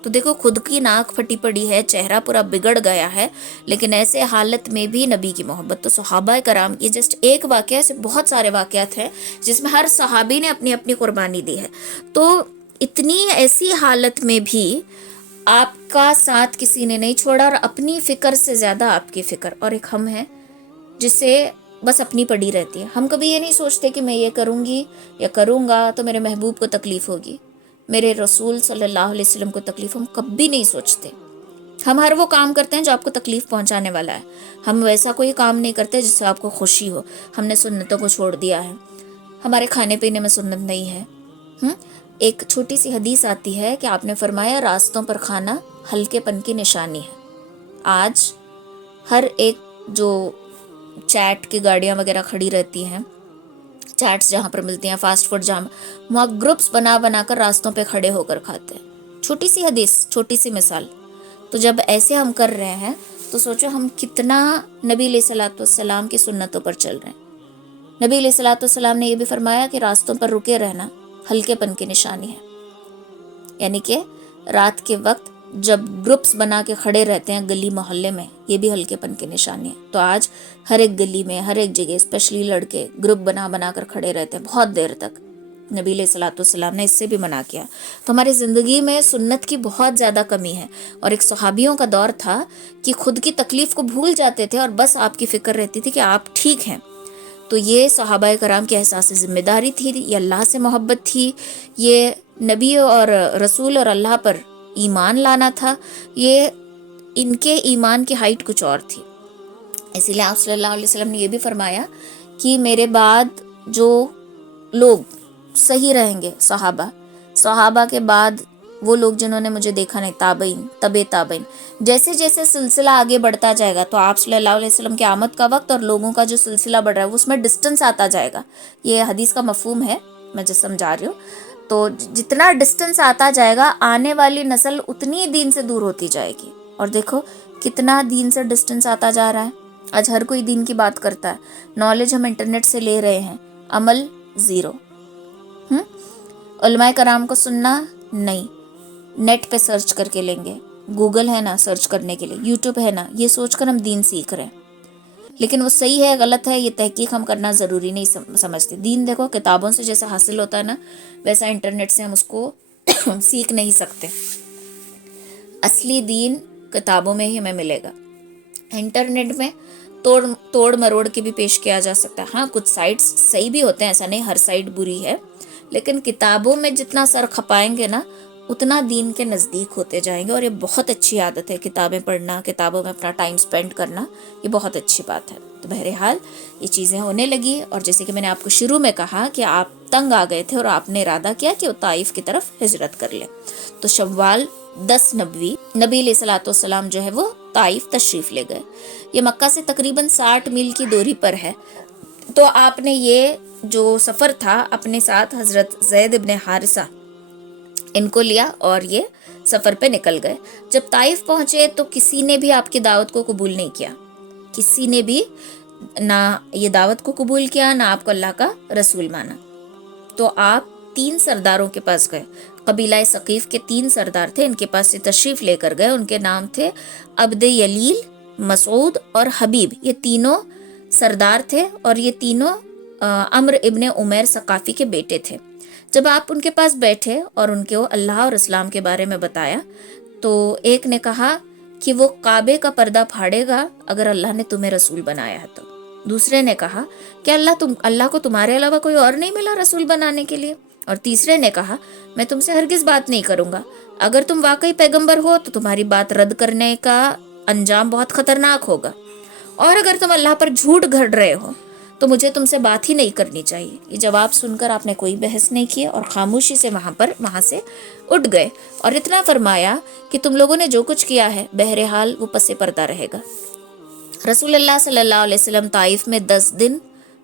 تو دیکھو خود کی ناک پھٹی پڑی ہے، چہرہ پورا بگڑ گیا ہے، لیکن ایسے حالت میں بھی نبی کی محبت. تو صحابہ کرام یہ جسٹ ایک واقعہ سے بہت سارے واقعات ہیں جس میں ہر صحابی نے اپنی اپنی قربانی دی ہے. تو اتنی ایسی حالت میں بھی آپ کا ساتھ کسی نے نہیں چھوڑا، اور اپنی فکر سے زیادہ آپ کی فکر. اور ایک ہم ہیں جسے بس اپنی پڑی رہتی ہے. ہم کبھی یہ نہیں سوچتے کہ میں یہ کروں گی یا کروں گا تو میرے محبوب کو تکلیف ہوگی، میرے رسول صلی اللہ علیہ وسلم کو تکلیف. ہم کبھی نہیں سوچتے. ہم ہر وہ کام کرتے ہیں جو آپ کو تکلیف پہنچانے والا ہے. ہم ویسا کوئی کام نہیں کرتے جس سے آپ کو خوشی ہو. ہم نے سنتوں کو چھوڑ دیا ہے، ہمارے کھانے پینے میں سنت نہیں ہے. ایک چھوٹی سی حدیث آتی ہے کہ آپ نے فرمایا راستوں پر کھانا ہلکے پن کی نشانی ہے. آج ہر ایک جو چیٹ کی گاڑیاں وغیرہ کھڑی رہتی ہیں، چیٹس جہاں پر ملتی ہیں، فاسٹ فوڈ جہاں، وہاں گروپس بنا بنا کر راستوں پہ کھڑے ہو کر کھاتے ہیں. چھوٹی سی حدیث، چھوٹی سی مثال. تو جب ایسے ہم کر رہے ہیں تو سوچو ہم کتنا نبی علیہ الصلوۃ والسلام کی سنتوں پر چل رہے ہیں. نبی علیہ الصلوۃ والسلام نے یہ بھی فرمایا کہ راستوں پر رکے رہنا ہلکے پن کی نشانی ہے. یعنی کہ رات کے وقت جب گروپس بنا کے کھڑے رہتے ہیں گلی محلے میں، یہ بھی ہلکے پن کی نشانی ہے. تو آج ہر ایک گلی میں، ہر ایک جگہ اسپیشلی لڑکے گروپ بنا بنا کر کھڑے رہتے ہیں بہت دیر تک. نبی علیہ الصلوۃ والسلام نے اس سے بھی منع کیا. تو ہماری زندگی میں سنت کی بہت زیادہ کمی ہے. اور ایک صحابیوں کا دور تھا کہ خود کی تکلیف کو بھول جاتے تھے اور بس آپ کی فکر رہتی تھی کہ آپ ٹھیک ہیں. تو یہ صحابہ کرام کے احساس ذمہ داری تھی، یہ اللہ سے محبت تھی، یہ نبی اور رسول اور اللہ پر ایمان لانا تھا. یہ ان کے ایمان کی ہائٹ کچھ اور تھی. اسی لیے آپ صلی اللہ علیہ وسلم نے یہ بھی فرمایا کہ میرے بعد جو لوگ صحیح رہیں گے، صحابہ کے بعد وہ لوگ جنہوں نے مجھے دیکھا نہیں، تابعین، تابعین. جیسے جیسے سلسلہ آگے بڑھتا جائے گا تو آپ صلی اللہ علیہ وسلم کی آمد کا وقت اور لوگوں کا جو سلسلہ بڑھ رہا ہے اس میں ڈسٹنس آتا جائے گا. یہ حدیث کا مفہوم ہے، میں جو سمجھا رہی ہوں. تو جتنا ڈسٹنس آتا جائے گا آنے والی نسل اتنی دین سے دور ہوتی جائے گی. اور دیکھو کتنا دین سے ڈسٹنس آتا جا رہا ہے. آج ہر کوئی دین کی بات کرتا ہے. نالج ہم انٹرنیٹ سے لے رہے ہیں، عمل زیرو. علماء کرام کو سننا نہیں، نیٹ پہ سرچ کر کے لیں گے. گوگل ہے نا سرچ کرنے کے لیے، یوٹیوب ہے نا، یہ سوچ کر ہم دین سیکھ رہے ہیں. لیکن وہ صحیح ہے غلط ہے یہ تحقیق ہم کرنا ضروری نہیں سمجھتے. دین دیکھو کتابوں سے جیسے حاصل ہوتا ہے نا، ویسا انٹرنیٹ سے ہم اس کو سیکھ نہیں سکتے. اصلی دین کتابوں میں ہی ہمیں ملے گا. انٹرنیٹ میں توڑ مروڑ کے بھی پیش کیا جا سکتا ہے. ہاں کچھ سائٹس صحیح بھی ہوتے ہیں، ایسا نہیں ہر سائٹ بری ہے، لیکن کتابوں میں جتنا سر کھپائیں گے نا اتنا دین کے نزدیک ہوتے جائیں گے. اور یہ بہت اچھی عادت ہے، کتابیں پڑھنا، کتابوں میں اپنا ٹائم سپینڈ کرنا، یہ بہت اچھی بات ہے. تو بہرحال یہ چیزیں ہونے لگی. اور جیسے کہ میں نے آپ کو شروع میں کہا کہ آپ تنگ آ گئے تھے اور آپ نے ارادہ کیا کہ وہ طائف کی طرف ہجرت کر لیں. تو شوال 10 نبوی نبی علیہ الصلوۃ والسلام جو ہے وہ طائف تشریف لے گئے. یہ مکہ سے تقریباً 60 میل کی دوری پر ہے. تو آپ نے یہ جو سفر تھا اپنے ساتھ حضرت زید ابن حارثہ ان کو لیا اور یہ سفر پہ نکل گئے. جب طائف پہنچے تو کسی نے بھی آپ کی دعوت کو قبول نہیں کیا. کسی نے بھی نہ یہ دعوت کو قبول کیا، نہ آپ کو اللہ کا رسول مانا. تو آپ 3 سرداروں کے پاس گئے. قبیلہ ثقیف کے 3 سردار تھے، ان کے پاس سے تشریف لے کر گئے. ان کے نام تھے عبد یلیل، مسعود اور حبیب. یہ تینوں سردار تھے اور یہ تینوں عمر ابن عمیر ثقافی کے بیٹے تھے. جب آپ ان کے پاس بیٹھے اور ان کو اللہ اور اسلام کے بارے میں بتایا تو ایک نے کہا کہ وہ کعبے کا پردہ پھاڑے گا اگر اللہ نے تمہیں رسول بنایا ہے تو. دوسرے نے کہا کہ اللہ کو تمہارے علاوہ کوئی اور نہیں ملا رسول بنانے کے لیے. اور تیسرے نے کہا میں تم سے ہرگز بات نہیں کروں گا، اگر تم واقعی پیغمبر ہو تو تمہاری بات رد کرنے کا انجام بہت خطرناک ہوگا، اور اگر تم اللہ پر جھوٹ گھڑ رہے ہو تو مجھے تم سے بات ہی نہیں کرنی چاہیے. یہ جواب سن کر آپ نے کوئی بحث نہیں کی اور خاموشی سے وہاں سے اٹھ گئے اور اتنا فرمایا کہ تم لوگوں نے جو کچھ کیا ہے بہرحال وہ پس پردہ رہے گا. رسول اللہ صلی اللہ علیہ وسلم طائف میں 10 دن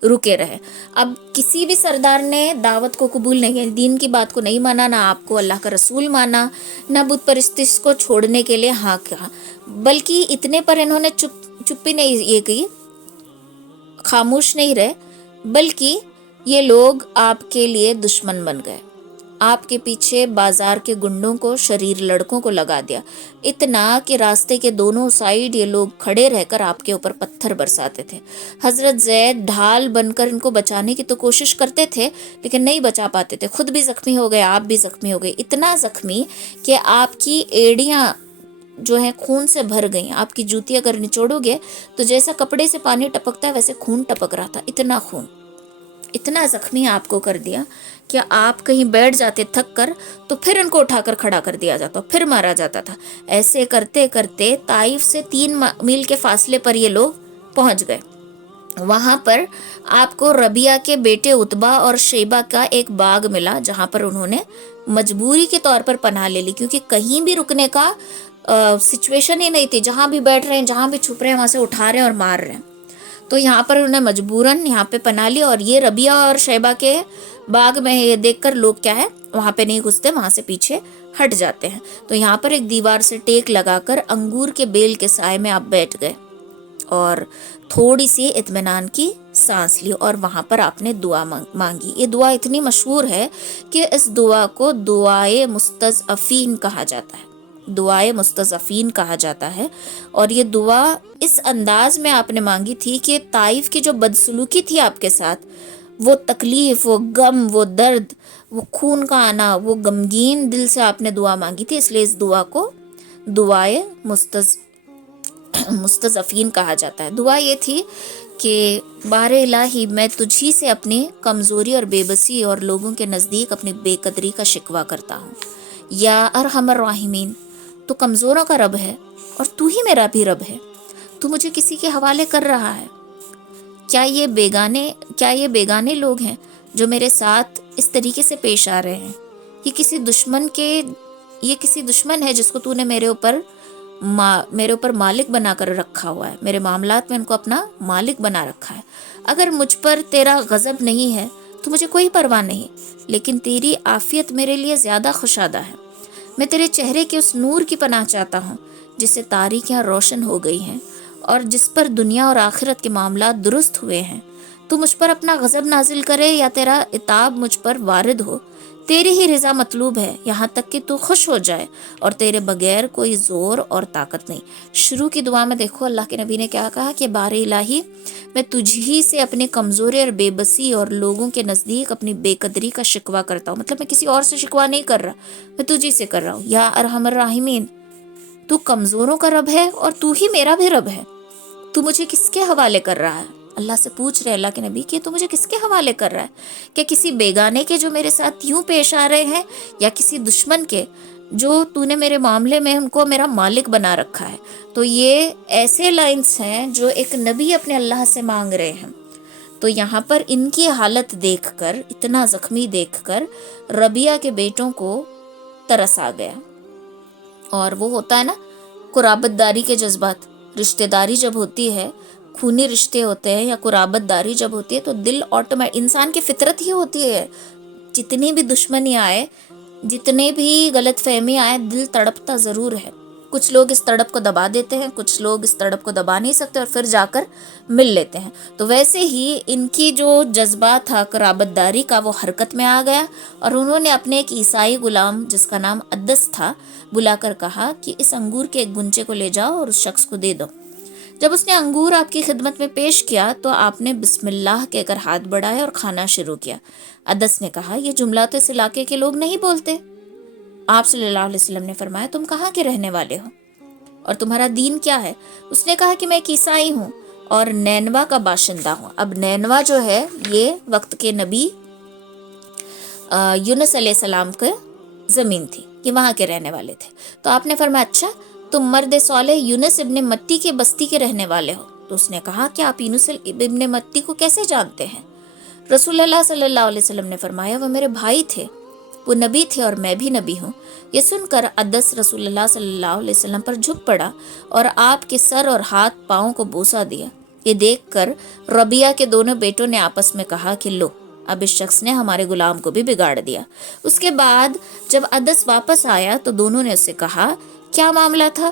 رکے رہے. اب کسی بھی سردار نے دعوت کو قبول نہیں کیا، دین کی بات کو نہیں مانا، نہ آپ کو اللہ کا رسول مانا، نہ بت پرستی کو چھوڑنے کے لیے ہاں کہا، بلکہ اتنے پر انہوں نے چپی نہیں یہ کی، خاموش نہیں رہے، بلکہ یہ لوگ آپ کے لیے دشمن بن گئے. آپ کے پیچھے بازار کے گنڈوں کو، شریر لڑکوں کو لگا دیا، اتنا کہ راستے کے دونوں سائیڈ یہ لوگ کھڑے رہ کر آپ کے اوپر پتھر برساتے تھے۔ حضرت زید ڈھال بن کر ان کو بچانے کی تو کوشش کرتے تھے لیکن نہیں بچا پاتے تھے، خود بھی زخمی ہو گئے، آپ بھی زخمی ہو گئے، اتنا زخمی کہ آپ کی ایڑیاں جو ہیں خون سے بھر گئیں۔ آپ کی جوتی اگر نچوڑو گے تو جیسا کپڑے سے پانی ٹپکتا ہے ویسے خون ٹپک رہا تھا، اتنا خون، اتنا زخمی آپ کو کر دیا کہ آپ کہیں بیٹھ جاتے تھک کر تو پھر ان کو اٹھا کر کھڑا کر دیا جاتا، پھر مارا جاتا تھا۔ ایسے کرتے کرتے طائف سے 3 میل کے فاصلے پر یہ لوگ پہنچ گئے۔ وہاں پر آپ کو ربیہ کے بیٹے عتبہ اور شیبہ کا ایک باغ ملا جہاں پر انہوں نے مجبوری کے طور پر پناہ لے لی، کیونکہ کہیں بھی رکنے کا سچویشن ہی نہیں تھی، جہاں بھی بیٹھ رہے ہیں، جہاں بھی چھپ رہے ہیں، وہاں سے اٹھا رہے ہیں اور مار رہے ہیں۔ تو یہاں پر انہوں نے مجبوراً یہاں پہ پناہ لی، اور یہ ربیہ اور شیبہ کے باغ میں یہ دیکھ کر لوگ کیا ہے وہاں پہ نہیں گھستے، وہاں سے پیچھے ہٹ جاتے ہیں۔ تو یہاں پر ایک دیوار سے ٹیک لگا کر انگور کے بیل کے سائے میں آپ بیٹھ گئے اور تھوڑی سی اطمینان کی سانس لی، اور وہاں پر آپ نے دعا مانگی۔ یہ دعا اتنی مشہور ہے کہ اس دعا کو دعائے مستضعفین کہا جاتا ہے، دعائے مستضعفین کہا جاتا ہے۔ اور یہ دعا اس انداز میں آپ نے مانگی تھی کہ طائف کی جو بدسلوکی تھی آپ کے ساتھ، وہ تکلیف، وہ غم، وہ درد، وہ خون کا آنا، وہ غمگین دل سے آپ نے دعا مانگی تھی، اس لیے اس دعا کو دعائے مستضعفین کہا جاتا ہے۔ دعا یہ تھی کہ بار الہی میں تجھی سے اپنی کمزوری اور بے بسی اور لوگوں کے نزدیک اپنی بے قدری کا شکوہ کرتا ہوں۔ یا ارحم الراحمین، تو کمزوروں کا رب ہے اور تو ہی میرا بھی رب ہے، تو مجھے کسی کے حوالے کر رہا ہے؟ کیا یہ بیگانے لوگ ہیں جو میرے ساتھ اس طریقے سے پیش آ رہے ہیں؟ یہ کسی دشمن ہے جس کو تو نے میرے اوپر مالک بنا کر رکھا ہوا ہے، میرے معاملات میں ان کو اپنا مالک بنا رکھا ہے۔ اگر مجھ پر تیرا غضب نہیں ہے تو مجھے کوئی پرواہ نہیں، لیکن تیری عافیت میرے لیے زیادہ خوشادہ ہے۔ میں تیرے چہرے کے اس نور کی پناہ چاہتا ہوں جس سے تاریکیاں روشن ہو گئی ہیں اور جس پر دنیا اور آخرت کے معاملات درست ہوئے ہیں۔ تو مجھ پر اپنا غضب نازل کرے یا تیرا عتاب مجھ پر وارد ہو، تیری ہی رضا مطلوب ہے، یہاں تک کہ تو خوش ہو جائے، اور تیرے بغیر کوئی زور اور طاقت نہیں۔ شروع کی دعا میں دیکھو اللہ کے نبی نے کیا کہا کہ بار الہی میں تجھی سے اپنی کمزوری اور بے بسی اور لوگوں کے نزدیک اپنی بے قدری کا شکوہ کرتا ہوں، مطلب میں کسی اور سے شکوہ نہیں کر رہا، میں تجھی سے کر رہا ہوں۔ یا ارحم الراحمین، تو کمزوروں کا رب ہے اور تو ہی میرا بھی رب ہے، تو مجھے کس کے حوالے کر رہا ہے؟ اللہ سے پوچھ رہے اللہ کے نبی کہ تو مجھے کس کے حوالے کر رہا ہے؟ کہ کسی بیگانے کے جو میرے ساتھ یوں پیش آ رہے ہیں، یا کسی دشمن کے جو تو نے میرے معاملے میں ان کو میرا مالک بنا رکھا ہے؟ تو یہ ایسے لائنز ہیں جو ایک نبی اپنے اللہ سے مانگ رہے ہیں۔ تو یہاں پر ان کی حالت دیکھ کر، اتنا زخمی دیکھ کر ربیہ کے بیٹوں کو ترس آ گیا، اور وہ ہوتا ہے نا قرابت داری کے جذبات، رشتہ داری جب ہوتی ہے، خونی رشتے ہوتے ہیں یا قرابت داری جب ہوتی ہے تو دل انسان کی فطرت ہی ہوتی ہے، جتنی بھی دشمنی آئے، جتنے بھی غلط فہمی آئے، دل تڑپتا ضرور ہے۔ کچھ لوگ اس تڑپ کو دبا دیتے ہیں، کچھ لوگ اس تڑپ کو دبا نہیں سکتے اور پھر جا کر مل لیتے ہیں۔ تو ویسے ہی ان کی جو جذبہ تھا قرابت داری کا وہ حرکت میں آ گیا، اور انہوں نے اپنے ایک عیسائی غلام جس کا نام عدس تھا بلا کر کہا کہ اس انگور کے ایک گنچے کو لے جاؤ اور اس شخص کو دے دو۔ جب اس نے انگور آپ کی خدمت میں پیش کیا تو آپ نے بسم اللہ کہہ کر ہاتھ بڑھائے اور کھانا شروع کیا۔ عدس نے کہا یہ جملہ تو اس علاقے کے لوگ نہیں بولتے۔ آپ صلی اللہ علیہ وسلم نے فرمایا تم کہاں کے رہنے والے ہو اور تمہارا دین کیا ہے؟ اس نے کہا کہ میں ایک عیسائی ہوں اور نینوا کا باشندہ ہوں۔ اب نینوا جو ہے یہ وقت کے نبی یونس علیہ السلام کے زمین تھی، یہ وہاں کے رہنے والے تھے۔ تو آپ نے فرمایا اچھا تم مرد صالح یونس ابن متی کے بستی کے رہنے والے ہو؟ تو اس نے کہا کہ آپ یونس ابن متی کو کیسے جانتے ہیں؟ رسول اللہ صلی اللہ علیہ وسلم نے فرمایا وہ میرے بھائی تھے، وہ نبی تھے اور میں بھی نبی ہوں۔ یہ سن کر عدس رسول اللہ صلی اللہ علیہ وسلم پر جھک پڑا اور آپ کے سر اور ہاتھ پاؤں کو بوسہ دیا۔ یہ دیکھ کر ربیہ کے دونوں بیٹوں نے آپس میں کہا کہ لو اب اس شخص نے ہمارے غلام کو بھی بگاڑ دیا۔ اس کے بعد جب عدس واپس آیا تو دونوں نے اس سے کہا کیا معاملہ تھا؟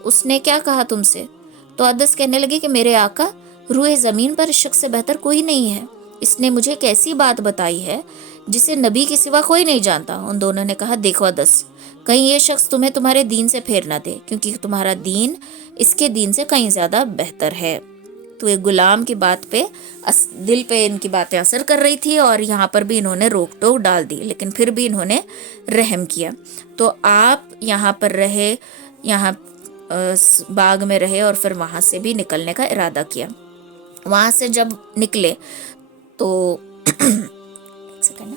اس نے کیا کہا تم سے؟ تو عدس کہنے لگے کہ میرے آقا روئے زمین پر اس شخص سے بہتر کوئی نہیں ہے، اس نے مجھے ایک ایسی بات بتائی ہے جسے نبی کے سوا کوئی نہیں جانتا۔ ان دونوں نے کہا دیکھو دس، کہیں یہ شخص تمہیں تمہارے دین سے پھیر نہ دے، کیونکہ تمہارا دین اس کے دین سے کہیں زیادہ بہتر ہے۔ تو ایک غلام کی بات پہ دل پہ ان کی باتیں اثر کر رہی تھی، اور یہاں پر بھی انہوں نے روک ٹوک ڈال دی، لیکن پھر بھی انہوں نے رحم کیا۔ تو آپ یہاں پر رہے، یہاں باغ میں رہے، اور پھر وہاں سے بھی نکلنے کا ارادہ کیا۔ وہاں سے جب نکلے تو ایک سیکنڈ نا۔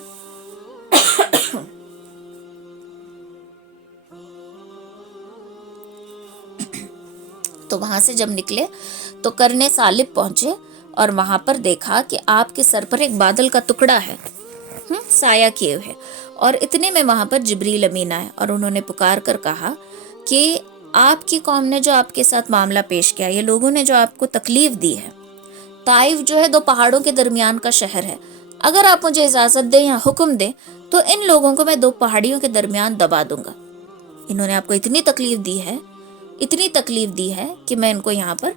تو وہاں سے جب نکلے تو کرنے سالب پہنچے، اور وہاں پر دیکھا کہ آپ کے سر پر ایک بادل کا ٹکڑا ہے، سایہ کیے ہوئے، اور اتنے میں وہاں پر جبریل امین آئے، اور انہوں نے پکار کر کہا کہ آپ کی قوم نے جو آپ کے ساتھ معاملہ پیش کیا، یہ لوگوں نے جو آپ کو تکلیف دی ہے، طائف جو ہے 2 پہاڑوں کے درمیان کا شہر ہے، اگر آپ مجھے اجازت دیں یا حکم دیں تو ان لوگوں کو میں 2 پہاڑیوں کے درمیان دبا دوں گا۔ انہوں نے آپ کو اتنی تکلیف دی ہے کہ میں ان کو یہاں پر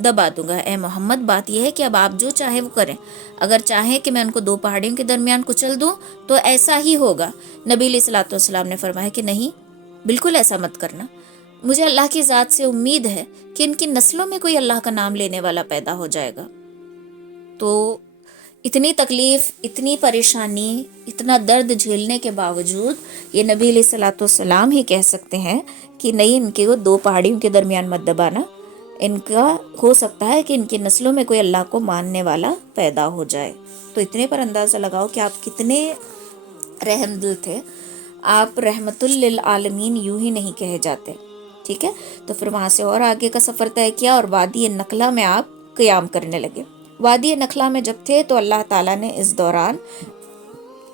دبا دوں گا۔ اے محمد، بات یہ ہے کہ اب آپ جو چاہے وہ کریں، اگر چاہیں کہ میں ان کو 2 پہاڑیوں کے درمیان کچل دوں تو ایسا ہی ہوگا۔ نبی علیہ الصلوۃ والسلام نے فرمایا کہ نہیں، بالکل ایسا مت کرنا، مجھے اللہ کی ذات سے امید ہے کہ ان کی نسلوں میں کوئی اللہ کا نام لینے والا پیدا ہو جائے گا۔ تو اتنی تکلیف، اتنی پریشانی، اتنا درد جھیلنے کے باوجود یہ نبی علیہ الصلوۃ والسلام ہی کہہ سکتے ہیں کہ نہیں، ان کے 2 پہاڑیوں کے درمیان مت دبانا، ان کا ہو سکتا ہے کہ ان کی نسلوں میں کوئی اللہ کو ماننے والا پیدا ہو جائے۔ تو اتنے پر اندازہ لگاؤ کہ آپ کتنے رحم دل تھے، آپ رحمت للعالمین یوں ہی نہیں کہے جاتے، ٹھیک ہے۔ تو پھر وہاں سے اور آگے کا سفر طے کیا، اور وادی نخلا میں آپ قیام کرنے لگے۔ وادی نخلا میں جب تھے تو اللہ تعالیٰ نے اس دوران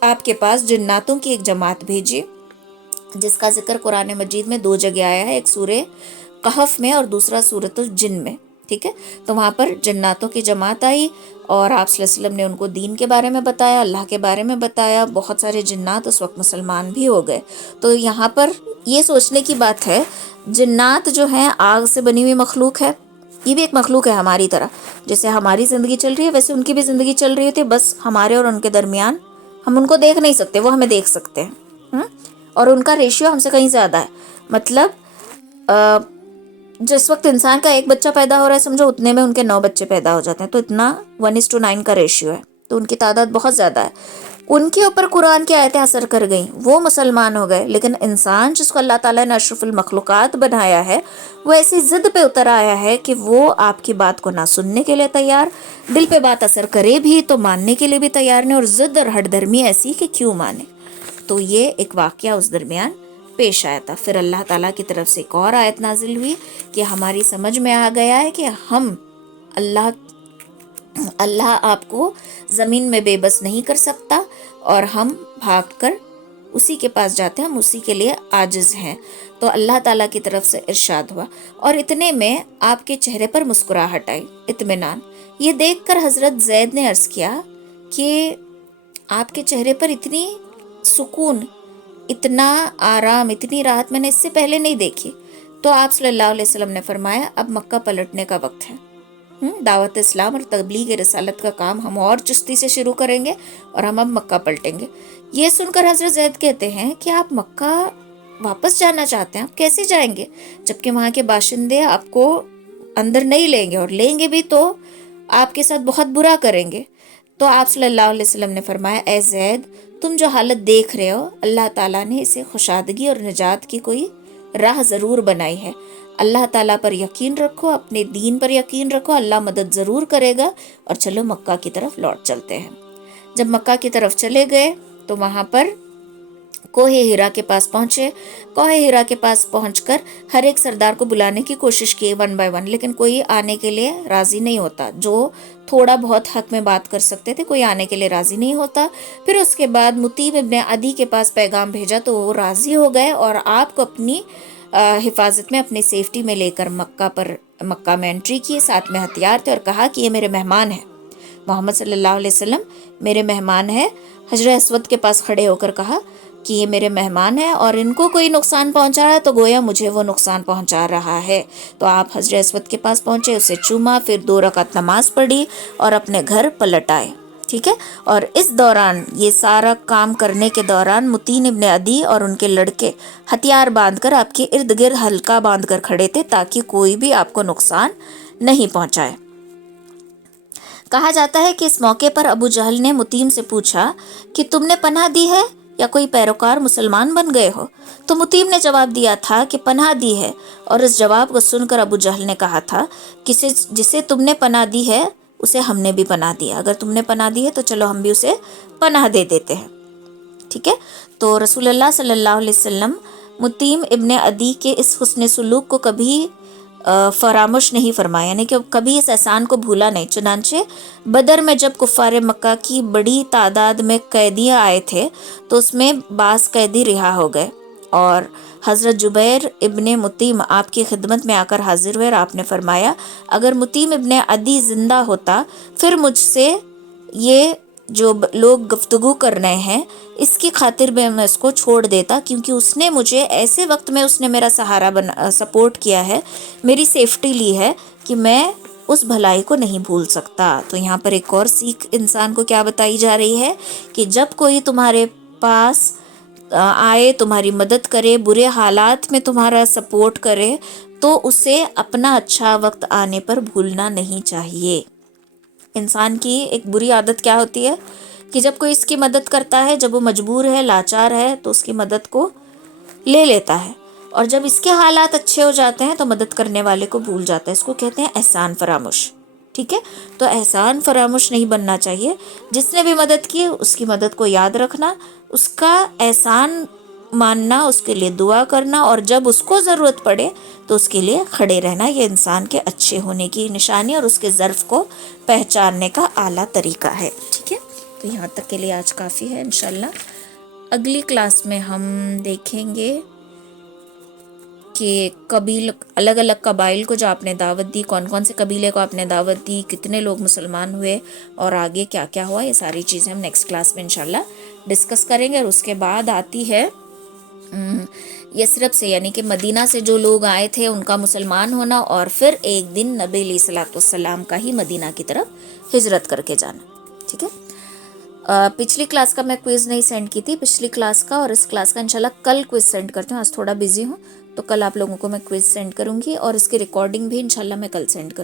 آپ کے پاس جناتوں کی ایک جماعت بھیجی، جس کا ذکر قرآن مجید میں 2 جگہ آیا ہے، ایک سورہ کہف میں اور دوسرا سورۃ الجن میں، ٹھیک ہے۔ تو وہاں پر جناتوں کی جماعت آئی، اور آپ صلی اللہ علیہ وسلم نے ان کو دین کے بارے میں بتایا، اللہ کے بارے میں بتایا۔ بہت سارے جنات اس وقت مسلمان بھی ہو گئے۔ تو یہاں پر یہ سوچنے کی بات ہے، جنات جو ہیں آگ سے بنی ہوئی مخلوق ہے، یہ بھی ایک مخلوق ہے ہماری طرح، جیسے ہماری زندگی چل رہی ہے ویسے ان کی بھی زندگی چل رہی ہوتی ہے، بس ہمارے اور ان کے درمیان ہم ان کو دیکھ نہیں سکتے، وہ ہمیں دیکھ سکتے ہیں، اور ان کا ریشیو ہم سے کہیں زیادہ ہے۔ مطلب جس وقت انسان کا 1 بچہ پیدا ہو رہا ہے، سمجھو اتنے میں ان کے 9 بچے پیدا ہو جاتے ہیں، تو اتنا 1:9 کا ریشیو ہے، تو ان کی تعداد بہت زیادہ ہے۔ ان کے اوپر قرآن کی آیتیں اثر کر گئیں، وہ مسلمان ہو گئے، لیکن انسان جس کو اللہ تعالیٰ نے اشرف المخلوقات بنایا ہے، وہ ایسی ضد پہ اتر آیا ہے کہ وہ آپ کی بات کو نہ سننے کے لیے تیار، دل پہ بات اثر کرے بھی تو ماننے کے لیے بھی تیار نہیں، اور ضد اور ہٹ درمی ایسی کہ کیوں مانے۔ تو یہ ایک واقعہ اس درمیان پیش آیا تھا۔ پھر اللہ تعالیٰ کی طرف سے ایک اور آیت نازل ہوئی کہ ہماری سمجھ میں آ گیا ہے کہ ہم اللہ آپ کو زمین میں بے بس نہیں کر سکتا، اور ہم بھاگ کر اسی کے پاس جاتے ہیں، ہم اسی کے لیے عاجز ہیں۔ تو اللہ تعالیٰ کی طرف سے ارشاد ہوا، اور اتنے میں آپ کے چہرے پر مسکراہٹ آئی، اطمینان۔ یہ دیکھ کر حضرت زید نے عرض کیا کہ آپ کے چہرے پر اتنی سکون، اتنا آرام، اتنی راحت میں نے اس سے پہلے نہیں دیکھی۔ تو آپ صلی اللہ علیہ وسلم نے فرمایا اب مکہ پلٹنے کا وقت ہے، دعوت اسلام اور تبلیغ رسالت کا کام ہم اور چستی سے شروع کریں گے، اور ہم اب مکہ پلٹیں گے۔ یہ سن کر حضرت زید کہتے ہیں کہ آپ مکہ واپس جانا چاہتے ہیں، آپ کیسے جائیں گے جبکہ وہاں کے باشندے آپ کو اندر نہیں لیں گے، اور لیں گے بھی تو آپ کے ساتھ بہت برا کریں گے۔ تو آپ صلی اللہ علیہ وسلم نے فرمایا اے زید، تم جو حالت دیکھ رہے ہو، اللہ تعالیٰ نے اسے خوشادگی اور نجات کی کوئی راہ ضرور بنائی ہے۔ اللہ تعالیٰ پر یقین رکھو، اپنے دین پر یقین رکھو، اللہ مدد ضرور کرے گا، اور چلو مکہ کی طرف لوٹ چلتے ہیں۔ جب مکہ کی طرف چلے گئے تو وہاں پر کوہ ہیرا کے پاس پہنچے۔ کوہ ہیرا کے پاس پہنچ کر ہر ایک سردار کو بلانے کی کوشش کی 1 by 1، لیکن کوئی آنے کے لیے راضی نہیں ہوتا۔ جو تھوڑا بہت حق میں بات کر سکتے تھے، کوئی آنے کے لیے راضی نہیں ہوتا۔ پھر اس کے بعد مطیب ابن عدی کے پاس پیغام بھیجا تو وہ راضی ہو گئے، اور آپ کو اپنی حفاظت میں، اپنی سیفٹی میں لے کر مکہ میں انٹری کی، ساتھ میں ہتھیار تھے، اور کہا کہ یہ میرے مہمان ہیں، محمد صلی اللہ علیہ وسلم میرے مہمان ہیں۔ حجر اسود کے پاس کھڑے ہو کر کہا کہ یہ میرے مہمان ہیں، اور ان کو کوئی نقصان پہنچا رہا ہے تو گویا مجھے وہ نقصان پہنچا رہا ہے۔ تو آپ حجر اسود کے پاس پہنچے، اسے چوما، پھر 2 رکعت نماز پڑھی اور اپنے گھر پلٹ آئے، ٹھیک ہے. اور اس دوران یہ سارا کام کرنے کے دوران متین ابن عدی اور ان کے لڑکے ہتھیار باندھ کر آپ کے ارد گرد حلقہ باندھ کر کھڑے تھے تاکہ کوئی بھی آپ کو نقصان نہیں پہنچائے. کہا جاتا ہے کہ اس موقع پر ابو جہل نے متیم سے پوچھا کہ تم نے پناہ دی ہے یا کوئی پیروکار مسلمان بن گئے ہو؟ تو متیم نے جواب دیا تھا کہ پناہ دی ہے، اور اس جواب کو سن کر ابو جہل نے کہا تھا جسے تم نے پناہ دی ہے اسے ہم نے بھی پناہ دیا، اگر تم نے پناہ دی ہے تو چلو ہم بھی اسے پناہ دے دیتے ہیں. ٹھیک ہے. تو رسول اللہ صلی اللہ علیہ وسلم متیم ابن عدی کے اس حسن سلوک کو کبھی فراموش نہیں فرمایا، یعنی کہ کبھی اس احسان کو بھولا نہیں. چنانچہ بدر میں جب کفار مکہ کی بڑی تعداد میں قیدیاں آئے تھے تو اس میں بعض قیدی رہا ہو گئے، اور حضرت جبیر ابن متیم آپ کی خدمت میں آ کر حاضر ہوئے اور آپ نے فرمایا اگر متیم ابن عدی زندہ ہوتا پھر مجھ سے یہ جو لوگ گفتگو کر رہے ہیں اس کی خاطر میں اس کو چھوڑ دیتا، کیونکہ اس نے مجھے ایسے وقت میں اس نے میرا سہارا سپورٹ کیا ہے، میری سیفٹی لی ہے کہ میں اس بھلائی کو نہیں بھول سکتا. تو یہاں پر ایک اور سیکھ انسان کو کیا بتائی جا رہی ہے کہ جب کوئی تمہارے پاس آئے، تمہاری مدد کرے، برے حالات میں تمہارا سپورٹ کرے، تو اسے اپنا اچھا وقت آنے پر بھولنا نہیں چاہیے. انسان کی ایک بری عادت کیا ہوتی ہے کہ جب کوئی اس کی مدد کرتا ہے، جب وہ مجبور ہے، لاچار ہے، تو اس کی مدد کو لے لیتا ہے، اور جب اس کے حالات اچھے ہو جاتے ہیں تو مدد کرنے والے کو بھول جاتا ہے. اس کو کہتے ہیں احسان فراموش. ٹھیک ہے. تو احسان فراموش نہیں بننا چاہیے. جس نے بھی مدد کی اس کی مدد کو یاد رکھنا، اس کا احسان ماننا، اس کے لیے دعا کرنا، اور جب اس کو ضرورت پڑے تو اس کے لیے کھڑے رہنا. یہ انسان کے اچھے ہونے کی نشانی اور اس کے ظرف کو پہچاننے کا اعلیٰ طریقہ ہے. ٹھیک ہے. تو یہاں تک کے لیے آج کافی ہے. انشاءاللہ اگلی کلاس میں ہم دیکھیں گے کہ الگ الگ قبائل کو جو آپ نے دعوت دی، کون کون سے قبیلے کو آپ نے دعوت دی، کتنے لوگ مسلمان ہوئے، اور آگے کیا کیا ہوا، یہ ساری چیزیں ہم نیکسٹ کلاس میں انشاءاللہ ڈسکس کریں گے. اور اس کے بعد آتی ہے یثرب سے، یعنی کہ مدینہ سے جو لوگ آئے تھے ان کا مسلمان ہونا، اور پھر ایک دن نبی علیہ الصلوۃ والسلام کا ہی مدینہ کی طرف ہجرت کر کے جانا. ٹھیک ہے. پچھلی کلاس کا میں کوئز نہیں سینڈ کی تھی، پچھلی کلاس کا اور اس کلاس کا انشاءاللہ کل کوئز سینڈ کرتی ہوں. آج تھوڑا بزی ہوں تو کل آپ لوگوں کو میں کوئز سینڈ کروں گی، اور اس کی ریکارڈنگ بھی انشاءاللہ میں کل سینڈ کروں گی.